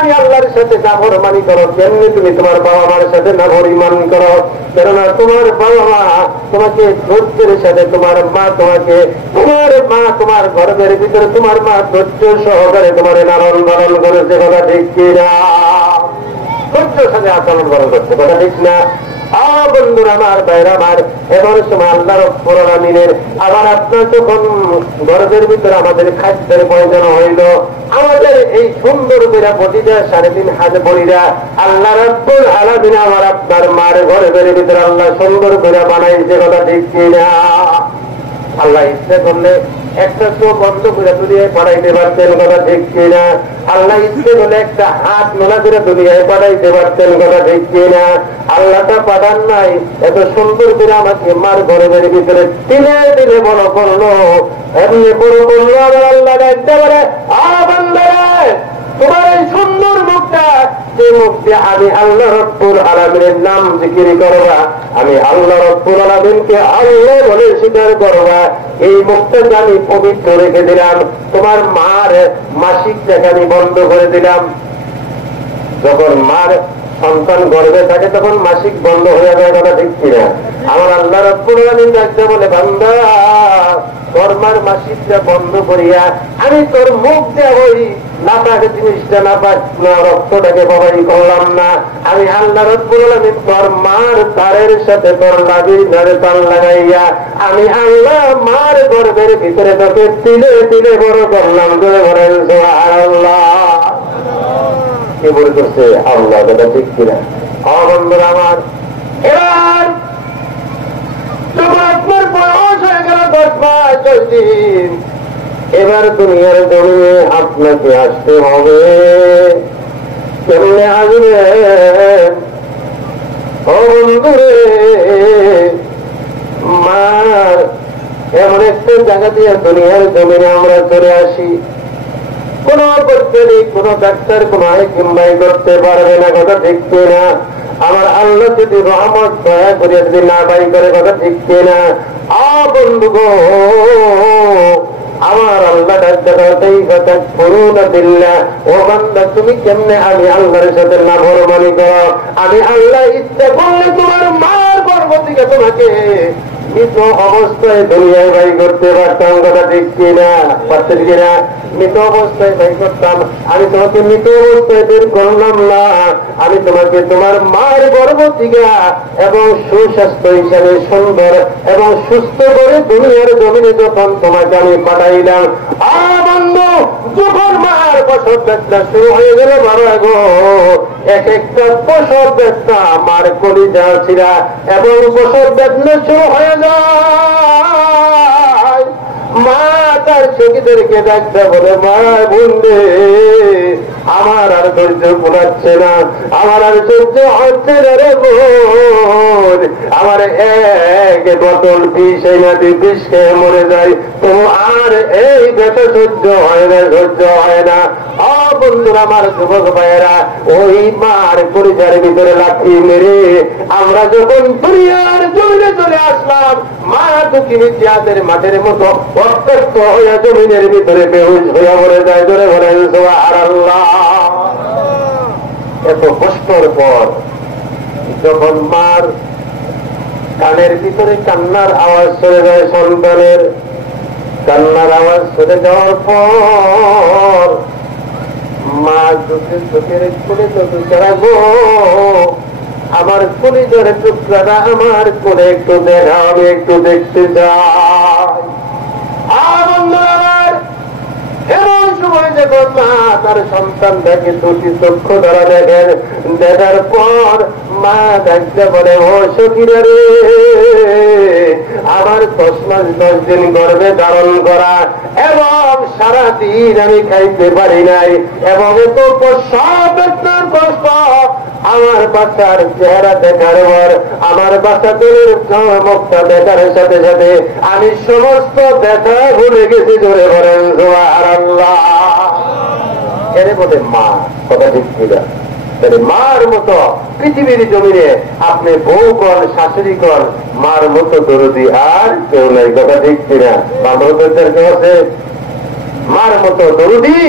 আমি আল্লাহর সাথে নাফরমানি করো, কেমনি তুমি তোমার বাবা মার সাথে নাফরমানি করো? কেননা তোমার বাবা মা তোমাকে ধৈর্যের সাথে, তোমার মা তোমার গর্ভের ভিতরে তোমার মা ধৈর্য সহকারে তোমার লালন পালন করেছে, কথা ঠিক কিনা? ধৈর্যের সাথে আচরণ পালন করছে, কথা ঠিক না? বন্ধুর আমার, ভাইরা আমার, এমন সময় আল্লাহ রাব্বুল আলামিনের আবার আপনার যখন গর্ভের ভিতরে আমাদের খাদ্যের প্রয়োজন হইল, আমাদের এই সুন্দর করে প্রতিটা 3.5 হাত বড়িরা আল্লাহ রাব্বুল আলামিন আমার আপনার মার গর্ভের ভিতরে আল্লাহ সুন্দর করে বানাইছে, কথা ঠিক কিনা? আল্লাহ ইচ্ছে করলে একটা চোখ বন্ধ করে দুনিয়ায় পাঠাইতে পারতেন, কথা ঠিক কিনা? আল্লাহ ইচ্ছে করলে একটা হাত নোলা করে দুনিয়ায় পাঠাইতে পারতেন, কথা ঠিক কিনা? আল্লাহটা পাঠান নাই, এত সুন্দর করে আমাকে মার গর্ভের ভিতরে তিলে তিলে বড় করলো, এমনি বড় করলো। আবার আল্লাহ দেখতে পারে, তোমার এই সুন্দর মুখটা, যে মুখ দিয়ে আমি আল্লাহ রাব্বুল আলামিনের নাম জিকির করবা, আমি আল্লাহ রাব্বুল আলামিনকে আল্লাহ বলে স্বীকার করবা, এই মুখটাকে আমি পবিত্র রেখে দিলাম। তোমার মার মাসিকটাকে আমি বন্ধ করে দিলাম। যখন মার সন্তান গর্ভে থাকে তখন মাসিক বন্ধ হয়ে যায়, কথা ঠিক কিনা? আমার আল্লাহ রাব্বুল আলামিন ডাকতে বলে, বান্দা তোর মার মাসিকটা বন্ধ করিয়া আমি তোর মুখ দিয়ে ওই নাপাক জিনিসটা, নাপাক রক্তটাকে প্রবাহিত করলাম না। আমি আল্লাহ রাব্বুল আলামিন তোর মার তারের সাথে তোর নাভির ধারে তার লাগাইয়া আমি আল্লাহ মার গর্ভের ভিতরে তোকে তিলে তিলে বড় করলাম। ধরে বলেন সুবহানাল্লাহ। কে বলে করছে? আল্লাহ, কথা ঠিক কিনা? বন্ধুরা আমার, এবার যখন আপনার বয়স হয়ে গেল 10 মাস 10 দিন, এবার দুনিয়ার জমিনে আপনাকে আসতে হবে। কেমনে আসবেন? ও বন্ধুরে, মার এমন একটা জায়গা দিয়ে দুনিয়ার জমিনে আমরা চলে আসি, কোন বৈজ্ঞানিক, কোন ডাক্তার, কোন হাকিম ভাই করতে পারবে না, কথা ঠিক কিনা? আমার আল্লাহ যদি রহমত দয়া করে যদি না বাই করে, কথা ঠিক কিনা? বন্ধু গো, আমার আল্লাহ ও বান্দা, তুমি কেমনে আমি আল্লাহর সাথে নাফরমানি করো? আমি আল্লাহ ইচ্ছা করলে তোমার মার গর্ভ থেকে তোমাকে মৃত অবস্থায় দুনিয়ায় বাই করতে পারতাম, কথা ঠিক কিনা? পারতেন কিনা? মৃত অবস্থায় বাই করতাম। আমি তোমাকে মৃত অবস্থায় বের করলাম না, আমি তোমাকে তোমার মায়ের গর্ভ থেকে এবং সুস্বাস্থ্য হিসাবে সুন্দর এবং সুস্থ করে দুনিয়ার জমিনে যখন তোমাকে আমি পাঠাইলাম, বন্ধু কিন্তু যখন মার প্রসব বেদনা শুরু হয়ে গেল বাবা গো, এক একটা প্রসব বেদনা আমার কলিজা ছিঁড়া এবং প্রসব বেদনা শুরু হয়ে যায়। মা তার সখীদেরকে ডাকতে বলে, মা বন্ধে আমার আর ধৈর্য কুলাচ্ছে না, আমার আর সহ্য হচ্ছে না রে বোন, আমার এক বোতল বিষ এই নাতি বিষ খেয়ে মরে যায়, তো আর এই ব্যথা সহ্য হয় না, সহ্য হয় না। বন্ধুরা আমার, যুবক ভাইয়েরা, ওই মার পরিচারের ভিতরে লাঠি মেরে আমরা যখন দুনিয়ার জমিনে চলে আসলাম, মা দুঃখী ইতিহাসের মাঠের মতো অত্যস্ত হইয়া জমিনের ভিতরে বেহুশ হইয়া মরে যায়। ধরে বলেন সুবহানাল্লাহ। এত কষ্টর পর যখন মার কানের ভিতরে কান্নার আওয়াজ চলে যায়, সন্তানের কান্নার আওয়াজ চলে যাওয়ার পর মা চোখের কোলে টুকরা গো, আমার কলিজার টুকরাটা আমার কোলে একটু দেখা, আমি একটু দেখতে চাই। আমার এমন সময় যখন মা তার সন্তানটাকে দুটি চক্ষু দ্বারা দেখেন, দেখার পর মা দেখতে বলে, ও সখীরা রে, আমার 10 মাস 10 দিন গর্ভে ধারণ করা এবং সারাদিন আমি খাইতে পারি নাই এবং এত সব কষ্ট, আমার বাচ্চার চেহারা দেখার পর, আমার বাচ্চাদের মুখটা দেখার সাথে সাথে আমি সমস্ত ব্যথা ভুলে গেছি। জোরে বলেন সুবহানাল্লাহ। এরে বলে মা, কথা ঠিক কিনা? মার মতো পৃথিবীর জমিনে আপনি বউ কর, শাশুড়ি কর, মার মতো দরদি আর কেউ নাই। কথা ঠিক কিনা? বান্ধবদের কেউ আছে? মার মতো দরদি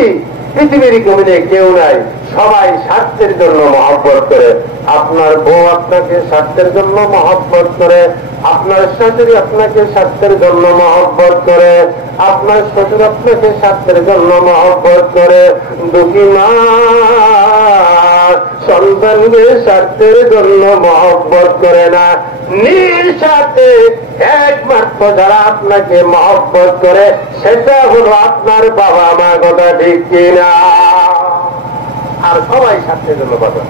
পৃথিবীর জমিনে কেউ নাই। সবাই স্বার্থের জন্য মহব্বত করে। আপনার বউ আপনাকে স্বার্থের জন্য মহব্বত করে, আপনার শাশুড়ি আপনাকে স্বার্থের জন্য মহব্বত করে, আপনার শ্বশুর আপনাকে স্বার্থের জন্য মহব্বত করে। দুঃখী মা সন্তানকে স্বার্থের জন্য মহব্বত করে না, নিঃস্বার্থে একমাত্র যারা আপনাকে মহব্বত করে সেটা হলো আপনার বাবা মা। কথা ঠিক কিনা? আর সবাই স্বার্থের জন্য কথা।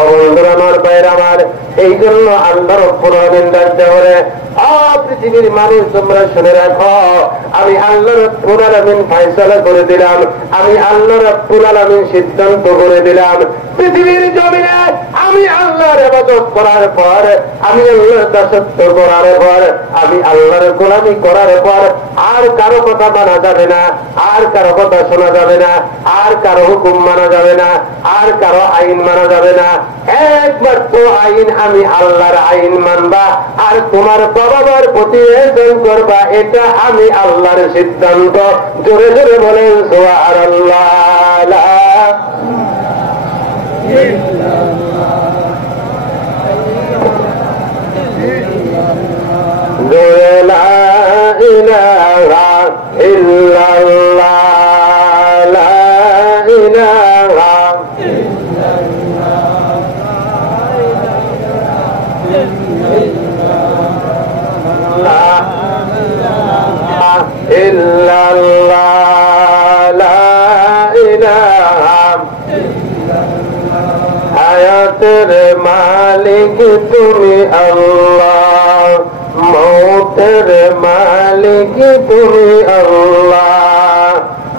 অবন্ধুরা আমার, বাইরে আমার, এই জন্য আল্লাহ রব্বুল আলামিন ডাকতে বলে, পৃথিবীর মানুষ তোমরা শুনে রাখো, আমি আল্লাহ রব্বুল আলামিন ফয়সালা করে দিলাম, আমি আল্লাহ রব্বুল আলামিন সিদ্ধান্ত করে দিলাম, পৃথিবীর জমিনে আমি আল্লাহর ইবাদত করার পর, আমি আল্লাহর দাসত্ব করার পর, আমি আল্লাহর গোলামি করার পর আর কারো কথা মানা যাবে না, আর কারো কথা শোনা যাবে না, আর কারো হুকুম মানা যাবে না, আর কারো আইন মানা যাবে না। একমাত্র আইন আমি আল্লাহর আইন মানবা, আর তোমার বাবা মার প্রতি এহসান করবা, এটা আমি আল্লাহর সিদ্ধান্ত। জোরে জোরে বলেন সুবহানাল্লাহ। জোরে লা ইলাহা ইল্লাল্লাহ, লা ইলাহা ইল্লাল্লাহ, লা ইলাহা। হায়াতের মালিক তুমি আল্লাহ, মৌতের মালিক তুমি আল্লাহ,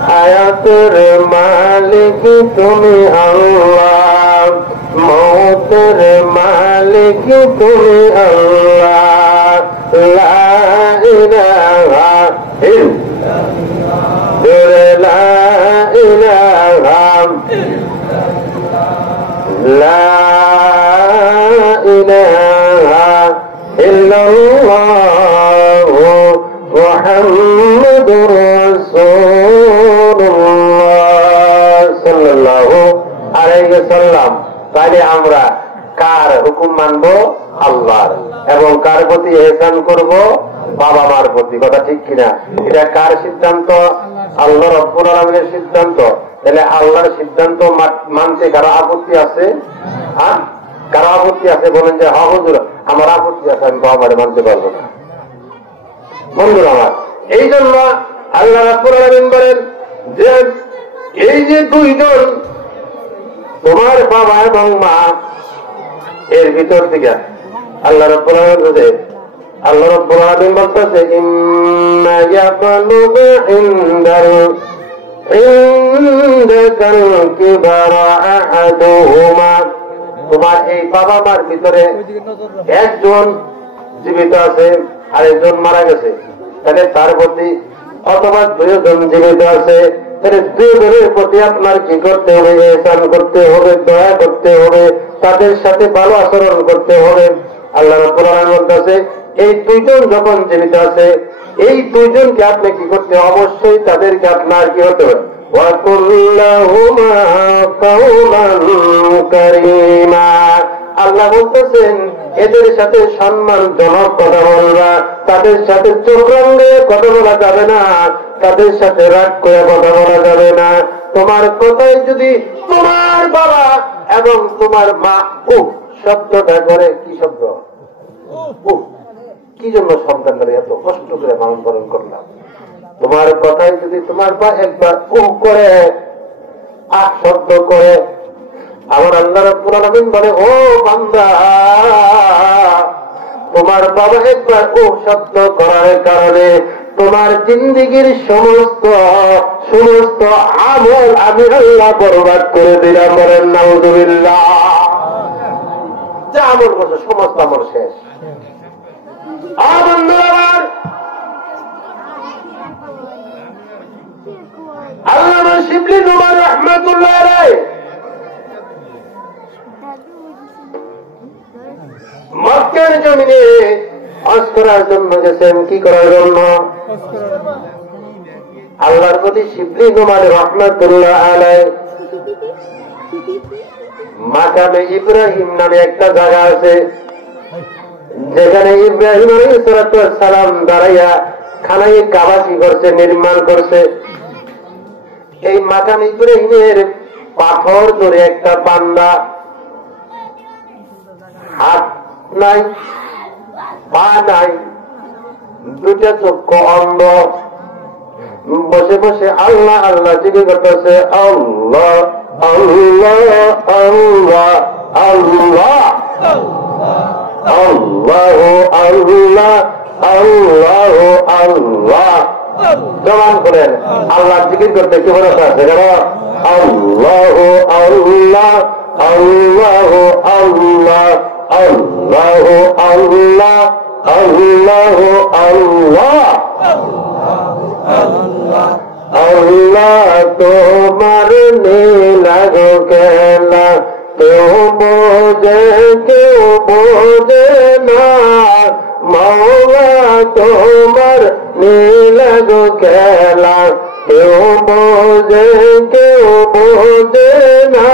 হায়াতের মালিক তুমি আল্লাহ, মৌতের মালিক তুমি আল্লাহ, লা ইলাহা ইল্লাল্লাহ, লা ইলাহা লা ইলাহা ইল্লাল্লাহু মুহাম্মাদুর রাসূলুল্লাহ সাল্লাল্লাহু আলাইহি ওয়াসাল্লাম। তাহলে আমরা কার হুকুম মানবো? আল্লাহর। এবং কার প্রতি ইহসান করব? বাবা মার প্রতি। কথা ঠিক কিনা? এটা কার সিদ্ধান্ত? আল্লাহ রাব্বুল আলামিনের সিদ্ধান্ত। তাহলে আল্লাহর সিদ্ধান্ত মানতে কারো আপত্তি আছে? হ্যাঁ, কারো আপত্তি আছে? বলেন যে হ্যাঁ হুজুর, আমার আপত্তি আছে, আমি বাবা মারে মানতে পারবো না। বন্ধুরা আমার, এই জন্য আল্লাহ রাব্বুল আলামিন বলেন, যে এই যে দুইজন তোমার বাবা এবং মা, এর ভিতর থেকে আল্লাহ রাব্বুল আলামিন আল্লাহ রাব্বুল আলামিন বলতেছে ইম্মা ইয়াবলুগু ইনদাকাল কিবারা আহাদুহুমা, তোমার এই বাবা মার ভিতরে একজন জীবিত আছে আর একজন মারা গেছে, তাহলে তার প্রতি, অথবা দুইজন জীবিত আছে, তাহলে দুইজনের প্রতি আপনার কি করতে হবে? ইহসান করতে হবে, দয়া করতে হবে, তাদের সাথে ভালো আচরণ করতে হবে। আল্লাহ রাব্বুল আলামিন বলতেছে এই দুইজন যখন জীবিত আছে, এই দুইজনকে আপনি কি করতে, অবশ্যই তাদেরকে আপনার কি হতে হবে? আল্লাহ বলতেছেন এদের সাথে সম্মানজনক কথা বলবা, তাদের সাথে চোখ রাঙিয়ে কথা বলা যাবে না, তাদের সাথে রাগ করে কথা বলা যাবে না। তোমার কথায় যদি তোমার বাবা এবং তোমার মা শব্দটা করে, কি শব্দ? কি জন্য সন্তানরা এত কষ্ট করে পালন পালন করলাম? তোমার কথায় যদি তোমার বা একবার করে শব্দ করে, আমার আল্লাহ রাব্বুল আলামিন বলে ও বান্দা, তোমার বাবা একবার শব্দ করার কারণে তোমার জিন্দেগীর সমস্ত আমল আমি আল্লাহ বরবাদ করে দিলাম। বলেন নাউযুবিল্লাহ। যা আমল করছে সমস্ত আমল শেষ। আমার আল্লামা শিবলি নোমান রাহমাতুল্লাহ আলাইহি মক্কার জমিনে হজ করার জন্য গেছেন। কি করার জন্য? আল্লাহর প্রতি শিবলি নোমান রাহমাতুল্লাহ আলাইহি মাকামে ইব্রাহিম নামে একটা জায়গা আছে, যেখানে ইব্রাহিম আলাইহিস সালাম দাঁড়াইয়া খানায় কাবা কি করছে, নির্মাণ করছে। এই মাকাম ইব্রাহিমের পাথর ধরে একটা বান্দা, হাত নাই, পা নাই, দুটা চক্ষু অন্ধ, বসে বসে আল্লাহ আল্লাহ জিকির করতেছে। আল্লাহ আল্লাহ আল্লাহ আল্লাহ আল্লাহ আল্লাহ আল্লাহ আল্লাহ। জবান করেন আল্লাহ জিকির করতে কি ভরসা আছে? আল্লাহ আল্লাহ আল্লাহ আল্লাহ আল্লাহ আল্লাহ আল্লাহ আল্লাহ আল্লাহ। তোমার নীলা গো খেলা কেউ বোঝে না, মাওলা তোমার নীলা গো খেলা কেউ বোঝে না।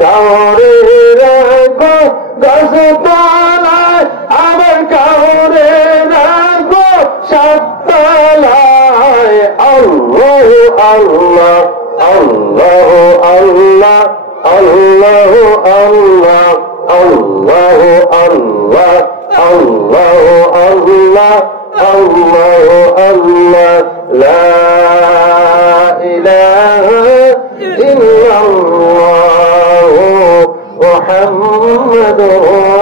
কাউরে রাখো গাছতলায়, আবার কাউরে রাখো সাততলায়। আল্লাহ আল্লাহ আল্লাহ আল্লাহ আল্লাহ আল্লাহ আল্লাহ আল্লাহ আল্লাহ আল্লাহ আল্লাহ আল্লাহ লা ইলাহা ইল্লাল্লাহ মুহাম্মাদুর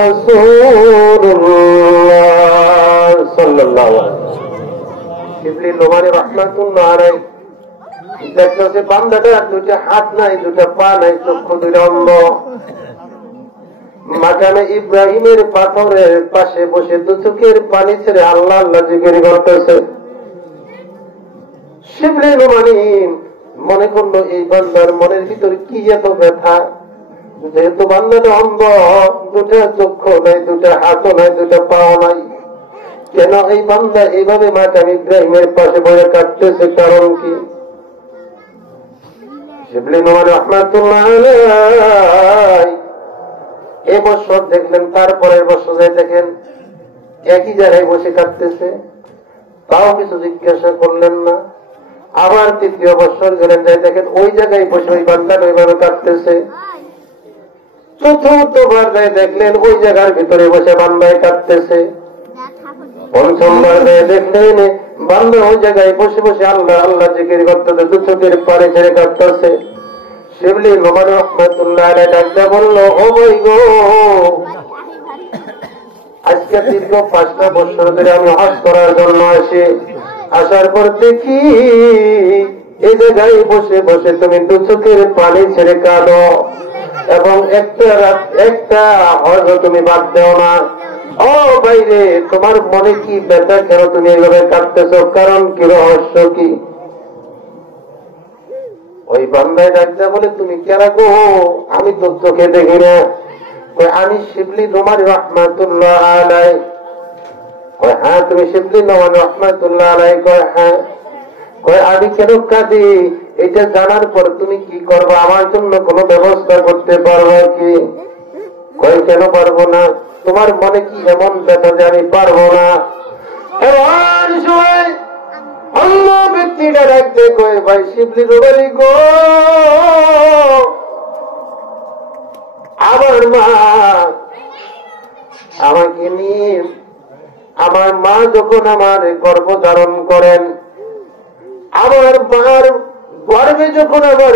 রাসূলুল্লাহ সাল্লাল্লাহু আলাইহি ওয়াসাল্লাম। শিবলি নোমান রাহমাতুল্লাহ আলাইহি দেখতেছে বান্দাটা দুটা হাত নাই, দুটা পা নাই, চক্ষু দুটা অন্ধ, মাকামে ইব্রাহিমের পাথরের পাশে বসে দু চোখের পানি ছেড়ে আল্লাহ আল্লাহ জিকির করতেছে। শিবলি নোমানি মনে করলো এই বান্দার মনের ভিতরে কি এত ব্যথা, যেহেতু বান্দাটা অন্ধ, দুটা চক্ষু নাই, দুটা হাতও নাই, দুটা পাও নাই, কেন এই বান্দা এইভাবে মাকামে ইব্রাহিমের পাশে বসে কাটতেছে? কারণ কি? শিবলি নোমান রাহমাতুল্লাহ আলাইহি এবছর দেখলেন, তারপরের বছর দেখেন একই জায়গায় বসে কাটতেছে, তাও কিছু জিজ্ঞাসা করলেন না। আবার তৃতীয় বছর গেলেন, যাই দেখেন ওই জায়গায় বসে ওই বান্দাটা ওইভাবে কাটতেছে। চতুর্থবার যাই দেখলেন ওই জায়গার ভিতরে বসে বান্দায় কাটতেছে। পঞ্চমবার যাই দেখলেন বান্দা ওই জায়গায় বসে বসে আল্লাহ আল্লাহ জিকির করতেছে, দু চোখের পানি ছেড়ে কাঁদতেছে। শিবলি নোমান রহমাতুল্লাহ আলাইহি ডাকতে বলল, ও ভাই গো, আজকে দীর্ঘ 5টা বছর ধরে আমি হজ করার জন্য আসি, আসার পর দেখি এই জায়গায় বসে বসে তুমি দু চোখের পানি ছেড়ে কাঁদো এবং একটা হজ তুমি বাদ দেও না। ও ভাইরে, তোমার মনে কি ব্যথা, কেন তুমি এইভাবে কাঁদতেছ, কারণ কি, রহস্য কি? ওই বান্দায় ডাকতে বলে, তুমি কেন গো? আমি তো চোখে দেখি না। আমি শিবলি নোমান রহমাতুল্লাহ আলাইহি। হ্যাঁ, তুমি শিবলি নোমান রহমাতুল্লাহ আলাইহি? হ্যাঁ। আমি কেন কাঁদি এটা জানার পর তুমি কি করবো? আমার জন্য কোনো ব্যবস্থা করতে পারবো কি? কেন পারবো না? তোমার মনে কি এমন ব্যথা যে আমি পারবো না? এমন সময় অন্য ব্যক্তিটা রাখতে কয়ে, ভাই শিবলি নোমানি গো, আমার মা আমাকে নিয়ে, আমার মা যখন আমার গর্ভ ধারণ করেন, আমার মার গর্ভে যখন আমার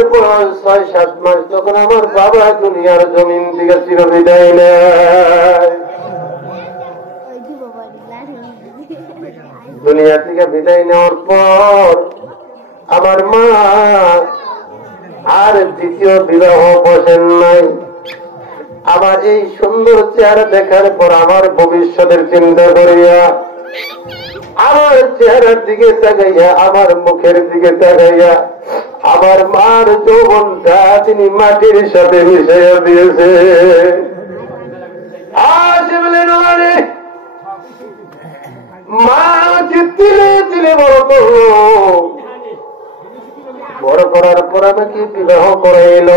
6-7 মাস, তখন আমার বাবা দুনিয়ার জমিন থেকে চিরবিদায় নেয়। দুনিয়া থেকে বিদায় নেওয়ার পর আমার মা আর দ্বিতীয় বিবাহ বসেন নাই। আমার এই সুন্দর চেহারা দেখার পর আমার ভবিষ্যতের চিন্তা করিয়া, আমার চেহারার দিকে তাকাইয়া, আমার মুখের দিকে তাকাইয়া, আমার মার যৌবনটা তিনি মাটির সাথে মিশাইয়া দিয়েছে। মাকে তিলে তিলে বড় করলো, বড় করার পর আমাকে বিবাহ করাইল।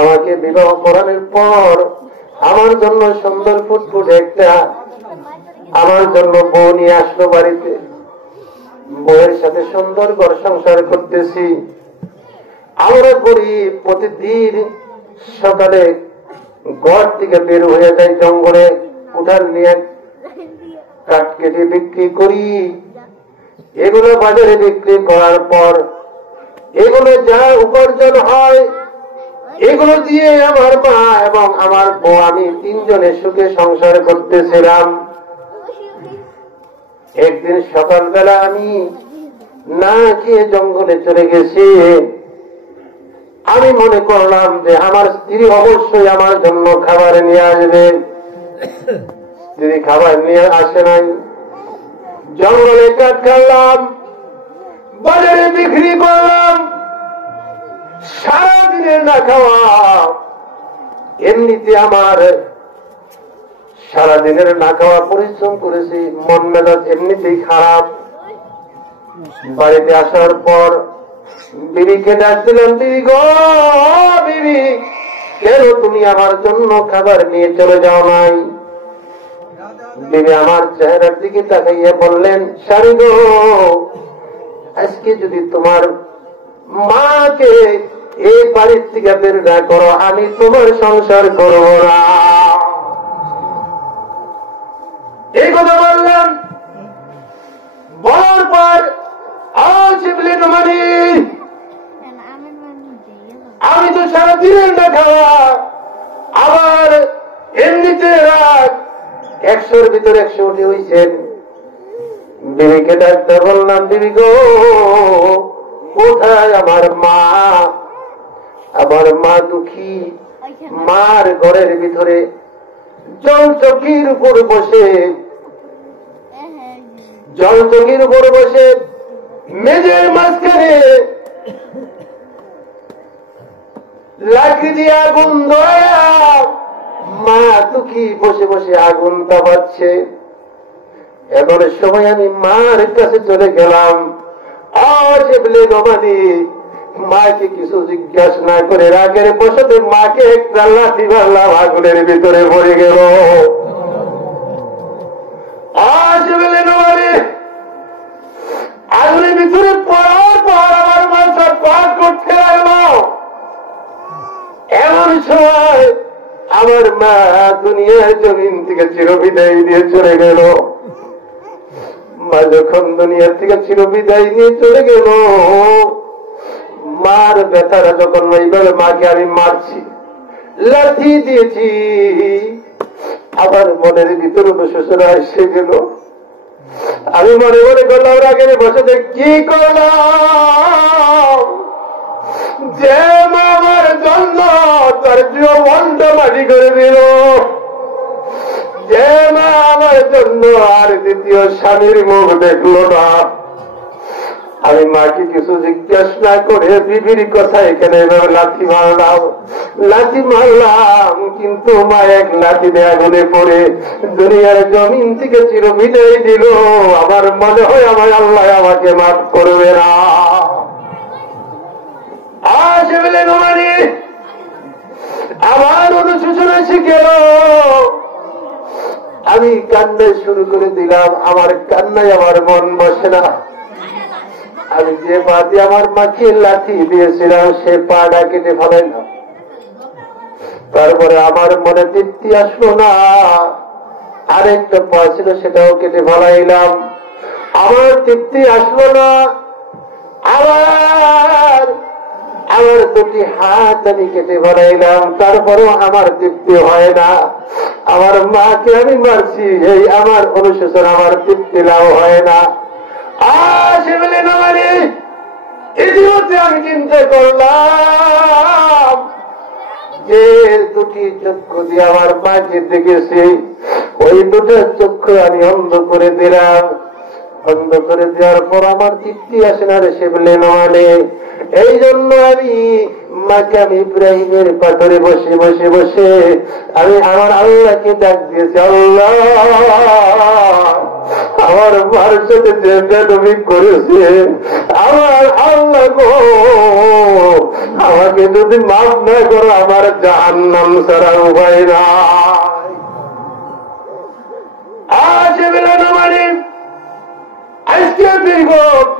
আমাকে বিবাহ করানোর পর আমার জন্য সুন্দর ফুটফুট একটা আমার জন্য বউ নিয়ে আসলো বাড়িতে। বউয়ের সাথে সুন্দর ঘর সংসার করতেছি। আমরা করি প্রতিদিন সকালে ঘর থেকে বের হয়ে যাই, জঙ্গলে কুঠার নিয়ে কাঠ কেটে বিক্রি করি। এগুলো বাজারে বিক্রি করার পর এগুলো যা উপার্জন হয়, এগুলো দিয়ে আমার মা এবং আমার বউ, আমি 3 জনে সুখে সংসার করতেছিলাম। একদিন সকালবেলা আমি না খেয়ে জঙ্গলে চলে গেছি। আমি মনে করলাম যে আমার স্ত্রী অবশ্যই আমার জন্য খাবার নিয়ে আসবে। স্ত্রী খাবার নিয়ে আসে নাই। জঙ্গলে কাঠ কাটলাম, বাজারে বিক্রি করলাম। সারাদিনের না খাওয়া, এমনিতে আমার সারাদিনের না খাওয়া পরিশ্রম করেছি, মন মেজাজ এমনিতেই খারাপ। বাড়িতে আসার পর বিবিকে ডাক দিলাম, বিবি গো, বিবি, কেন তুমি আমার জন্য খাবার নিয়ে চলে যাও নাই? বিবি আমার চেহারার দিকে তাকাইয়া বললেন, শাড়ি গো, আজকে যদি তোমার মাকে এই বাড়ির থেকে বের না করো, আমি তোমার সংসার করব না। এই কথা বললাম। বলার পর আমি তো সারাদিনের না খাওয়া, আবার এমনিতে রাত 100-র ভিতরে 100 উঠে হয়েছেন। বিবিকে ডাকতে বললাম, বিবি গো, কোথায় আমার মা? আমার মা দুঃখী। মার ঘরের ভিতরে জলচকির উপর বসে, জলচকির উপর বসে মেঝের মাঝখানে লাকড়ি দিয়ে আগুন ধরায়া মা দুঃখী বসে বসে আগুন তাপাচ্ছে। এমন সময় আমি মার কাছে চলে গেলাম। মাকে কিছু জিজ্ঞাসা না করে রাগের বসতে মাকে একটা লাঠি মারলাম, আগুনের ভিতরে পড়ে গেল। আগুনের ভিতরে পড়ার পর আমার মাথা পাক করতে লাগলো। এমন সময় আমার মা দুনিয়ার জমিন থেকে চিরবিদায় দিয়ে চলে গেল। মা যখন দুনিয়া থেকে চির বিদায় নিয়ে চলে গেল, মার ব্যথারা যখন এইভাবে মাকে আমি মারছি, লাথি দিয়েছি, আবার মনের ভিতরে অনুশোচনা এসে গেল। আমি মনে মনে করলাম রাগের বসে কি করলাম, যে মা আমার জন্য তার জীবনটা মাটি করে দিল, যে মা আমার জন্য আর দ্বিতীয় স্বামীর মুখ দেখলো না। আমি মাকে কিছু জিজ্ঞাসা না করে বিবির কথা এখানে এভাবে লাথি মারলাম, কিন্তু মা এক লাথি আগুনে পড়ে দুনিয়ার জমিন থেকে চির বিদায় দিল। আমার মনে হয় আমার আল্লাহ আমাকে মাফ করবে না। আমার অনুশোচনা শিখে আমি কান্নায় শুরু করে দিলাম। আমার কান্নায় আমার মন বসে না। আমি যে পা দিয়ে আমার মাকে লাথি দিয়েছিলাম সে পাটা কেটে ফেলাইলাম। তারপরে আমার মনে তৃপ্তি আসলো না, আরেকটা পা ছিল সেটাও কেটে ফেলাইলাম। আমার তৃপ্তি আসলো না, আবার আমার দুটি হাত আমি কেটে ফেলাইলাম। তারপরেও আমার তৃপ্তি হয় না। আমার মাকে আমি মারছি, এই আমার অনুশোচনা, আমার তৃপ্তি লাভ হয় না। ইতিমধ্যে আমি চিন্তা করলাম যে দুটি চক্ষু দিয়ে আমার মাকে দেখেছি, ওই দুটো চক্ষু আমি অন্ধ করে দিলাম। বন্ধ করে দেওয়ার পর আমার তৃপ্তি আসে না রে সেবলে নয়। এই জন্য আমি মাকে আমি ইব্রাহিমের পাথরে বসে বসে বসে আমি আমার আল্লাহকে ডাক দিয়েছি, আল্লাহ আমার মার সাথে যে বেদবি করেছে আমার আল্লাহ গো, আমাকে যদি মাফ না করো আমার জাহান্নাম ছাড়া উপায় নাই। আজকে দীর্ঘ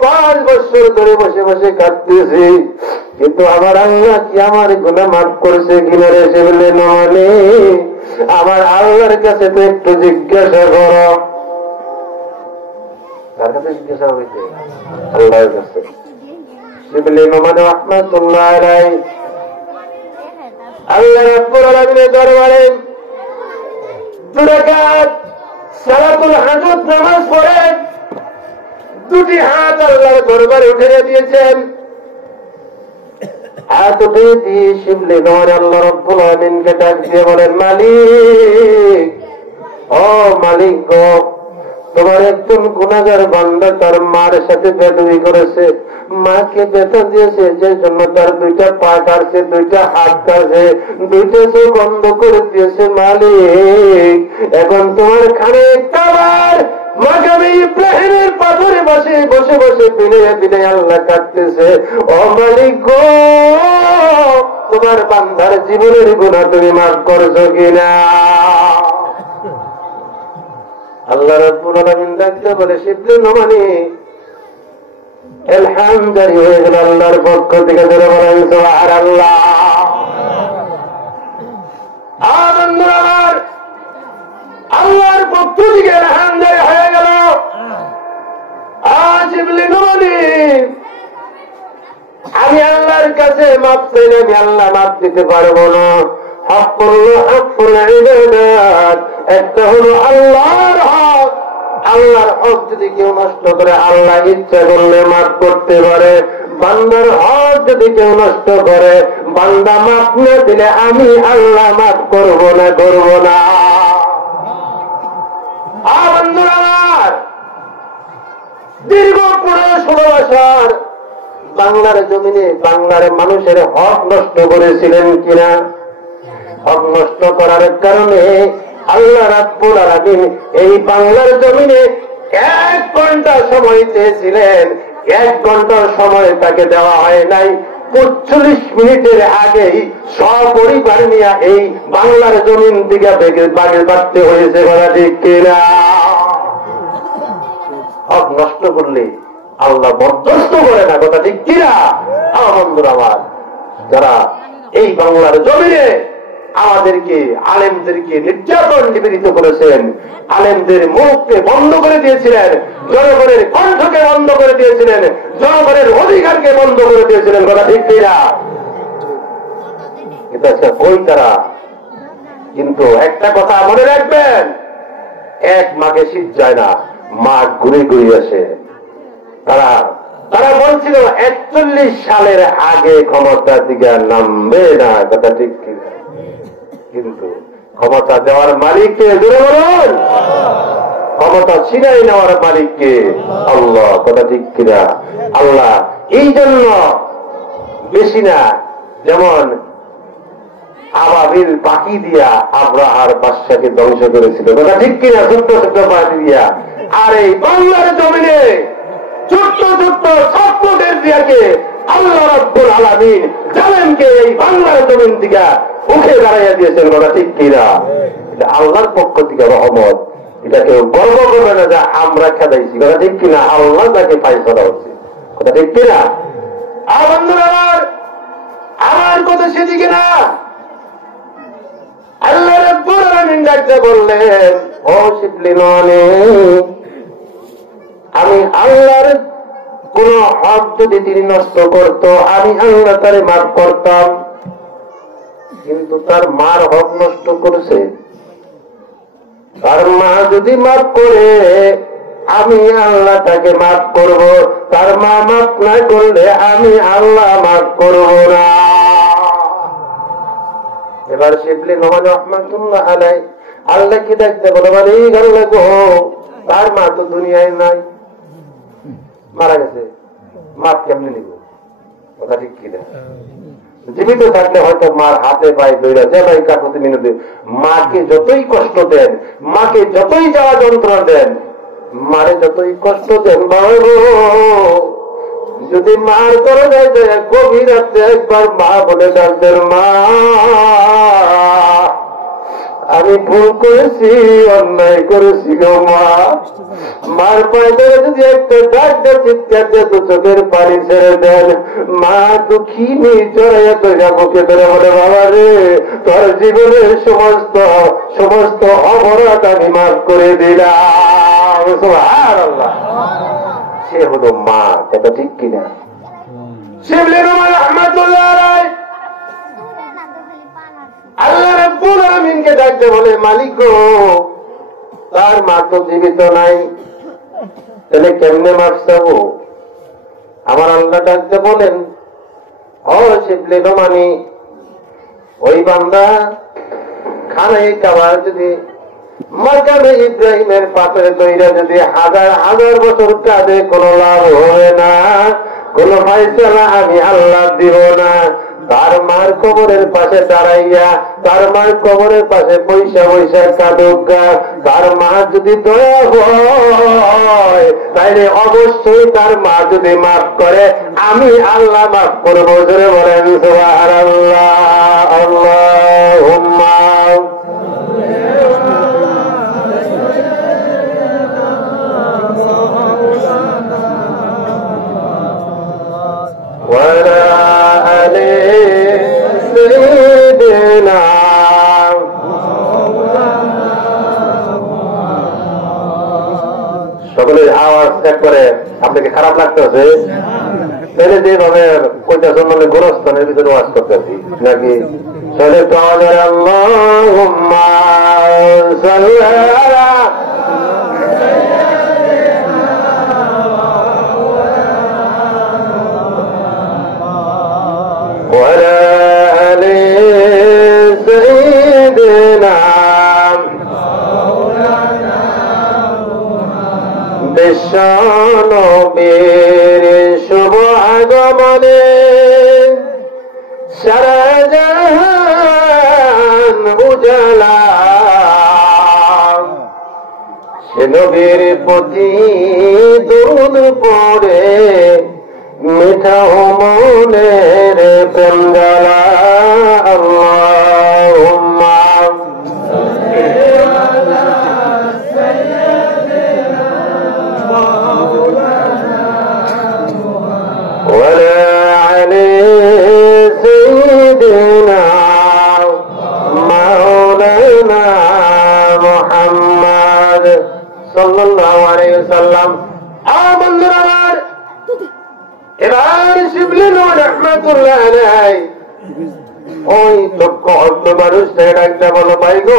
5 বছর ধরে বসে বসে কাঁদতেছি, কিন্তু আমার আল্লাহ কি আমার গুনাহ মাফ করেছে কিনা রে সে বলে নয়। আমার আল্লাহর কাছে তো একটু জিজ্ঞাসা করো। কার কাছে জিজ্ঞাসা হয়েছে? আল্লাহর কাছে। শিবলি মোহাম্মদ রহমাতুল্লাহ আলাইহি আল্লাহ রাব্বুল আলামিনের দরবারে 2 রাকাত সালাতুল হাজত নামাজ পড়ে দুটি হাত আল্লাহর দরবারে উঠে দিয়েছেন। হাত উঠে দিয়ে শিবলি মোহাম্মদ আল্লাহ রাব্বুল আলামিনকে ডাক দিয়ে বলেন, মালিক, ও মালিক গো, তোমার একজন গুনাহগার বান্দা তার মার সাথে বেদবি করেছে, মাকে ব্যথা দিয়েছে, যে জন্য তার 2টা পা কাটছে, 2টা হাত কাটছে, 2টা চোখ বন্ধ করে দিয়েছে। মালিক, এখন তোমার খানে কাবার মাকামে ইব্রাহিমের পাথরে বসে বসে বসে বিনয়ে বিনয়ে আল্লাহ কাটতেছে। ও মালিক গো, তোমার বান্দার জীবনের গুনাহ তুমি মাফ করছো কিনা? আল্লাহ রাব্বুল আলামিন ডাকতে বলে, শিবলি নোমানি ইলহাম জারি হয়ে গেল আল্লাহর পক্ষ থেকে। ধরে বলেন সুবহানাল্লাহ। আমার আল্লাহর পক্ষ থেকে ইলহাম জারি হয়ে গেল। শিবলি নোমানি, আমি আল্লাহর কাছে মাফ চাইলে আমি আল্লাহ মাফ দিতে পারবো না। একটা হলো আল্লাহর হক। আল্লাহর হক যদি কেউ নষ্ট করে আল্লাহ ইচ্ছা করলে মাফ করতে পারে। বান্দার হক যদি কেউ নষ্ট করে, বান্দা মাফ না দিলে আমি আল্লাহ মাফ করবো না। বন্ধুরা আমার, দীর্ঘ 15-16 বছর বাংলার জমিনে বাংলার মানুষের হক নষ্ট করেছিলেন কিনা? হক নষ্ট করার কারণে আল্লাহ রাব্বুল আলামিন এই বাংলার জমিনে 1 ঘন্টা সময় চেয়েছিলেন। 1 ঘন্টার সময় তাকে দেওয়া হয় নাই। 45 মিনিটের আগেই সপরিবার নিয়ে এই বাংলার জমিন থেকে বাগে বাড়তে হয়েছে। বলা ঠিক কিনা? হক নষ্ট করলে আল্লাহ বরদাস্ত করে না। কথা ঠিক কিনা? আমার বন্ধুরা আমার, যারা এই বাংলার জমিনে আমাদেরকে আলেমদেরকে নির্যাতন নিপীড়িত করেছেন, আলেমদের মুখকে বন্ধ করে দিয়েছিলেন, জনগণের কণ্ঠকে বন্ধ করে দিয়েছিলেন, জনগণের অধিকারকে বন্ধ করে দিয়েছিলেন। কথা ঠিক কিনা? এটা কই তারা? কিন্তু একটা কথা মনে রাখবেন, এক মাকে শীত যায় না, মা ঘুরে ঘুরে আসে। তারা বলছিল 41 সালের আগে ক্ষমতার দিকে নামবে না। কথা ঠিক কিনা? কিন্তু ক্ষমতা দেওয়ার মালিককে জোরে বলুন, ক্ষমতা ছিনাই নেওয়ার মালিককে আল্লাহ। কথা ঠিক কিনা? আল্লাহ এই জন্য বেশি না, যেমন আবাবিল পাখি দিয়া আব্রাহার বাদশাকে ধ্বংস করেছিল। কথা ঠিক কিনা? ছোট্ট ছোট্ট পাখি দিয়া। আর এই বাংলার জমিনে ছোট্ট ছোট্ট ছাত্রদের দিয়াকে আল্লাহ রাব্বুল আলামিন জালেমকে এই বাংলার জমিন থেকে উঠে দাঁড়াইয়া দিয়েছেন। কথা ঠিক কিনা? এটা আল্লাহর পক্ষ থেকে রহমত। এটা কেউ গর্ব করবে না যে আমরা খেদাইছি। কথা ঠিক কিনা? আল্লাহ তাকে ফায়সালা হচ্ছে। কথা ঠিক কিনা? আমার কথা সেদিকে না, আল্লাহ রাব্বুল আলামিন ডাকতে বললেন, ও শিবলি ননি, আমি আল্লাহর কোন হক যদি তিনি নষ্ট করত, আমি আল্লাহ তারে মাফ করতাম। কিন্তু তার মার হক নষ্ট করেছে। তার মা যদি মাফ করে, আমি আল্লাহ তাকে মাফ করব। তার মা মাফ না করলে আমি আল্লাহ মাফ করব না। এবার শিবলি নোমান রহমাতুল্লাহ আলাইহি আল্লাহকে দেখতে বলে, মালিক আল্লাহ গো, তার মা তো দুনিয়ায় নাই, মারা গেছে, মাপ কেমনে নিব? কথা ঠিক কিনা? জীবিত থাকলে হয়তো মার হাতে পায়ে দইরা যে ভাই কাকুতি মিনতি, মাকে যতই কষ্ট দেন, মাকে যতই যাওয়া যন্ত্রণা দেন, মারে যতই কষ্ট দেন, বাবু যদি মার করে যায় গভীর রাত্রে একবার মা বলে ডাকবেন, মা আমি ভুল করেছি, অন্যায় করেছি গো মা। মার পায়ে যদি একটা ডাক্তার চিৎকার দিয়ে দু চোখের পানি ছেড়ে দেন, মা দুঃখিনী চড়াইয়া তো মুখে ধরে বলে, বাবা রে, তোর জীবনের সমস্ত অপরাধ আমি মাফ করে দিলাম। সুবহানাল্লাহ। সে হলো মা। কথা ঠিক কিনা? শিবলি নোমান রহমাতুল্লাহ আলাইহি আল্লাহ রাব্বুল আলামিনকে ডাকতে বলে, মালিক গো, তার মা তো জীবিত নাই, তাহলে কেমনে মাফ চাবো? আমার আল্লাহ ডাকতে বলেন, ও শিবলি নোমানি, ওই বান্দা খানায় কাবার যদি মাকামে ইব্রাহিমের পাথরে তৈরা যদি হাজার হাজার বছর কাঁদে, কোনো লাভ হবে না, কোন ফায়সালা আমি আল্লাহ দিব না। তার মার কবরের পাশে দাঁড়াইয়া, তার মার কবরের পাশে পয়সা পয়সা কাঁদুকা, তার মা যদি দয়া হয় তাইলে অবশ্যই তার মা যদি মাফ করে, আমি আল্লাহ মাফ করবো। জোরে বলেন সুবহানাল্লাহ। আল্লাহুম্মা ওয়ালা আলি সাইয়্যিদিনা। সকলের আওয়াজ চেক করে আপনাকে খারাপ লাগতেছে? তাহলে যেভাবে কইতেছেন মানে গোরস্থানের ভিতরে ওয়াজ করতেছি নাকি? তাহলে তো আমাদের আল্লাহুম্মা সাল্লি আলা وعلى آل سيدنا বিশ্ব নবীর শুভ আগমনে সারা জাহান উজালা, সে নবীর প্রতি দরুদ পড়ে মিঠা মনের প্রেম জ্বালা। আল্লাহুম্মা ওয়ালা আলি সাইয়্যিদিনা এবার শিবলি নূর রহমাতুল্লাহ আলাইহি ওই লক্ষ অর্ধ মানুষটা একটা বলো ভাই গো,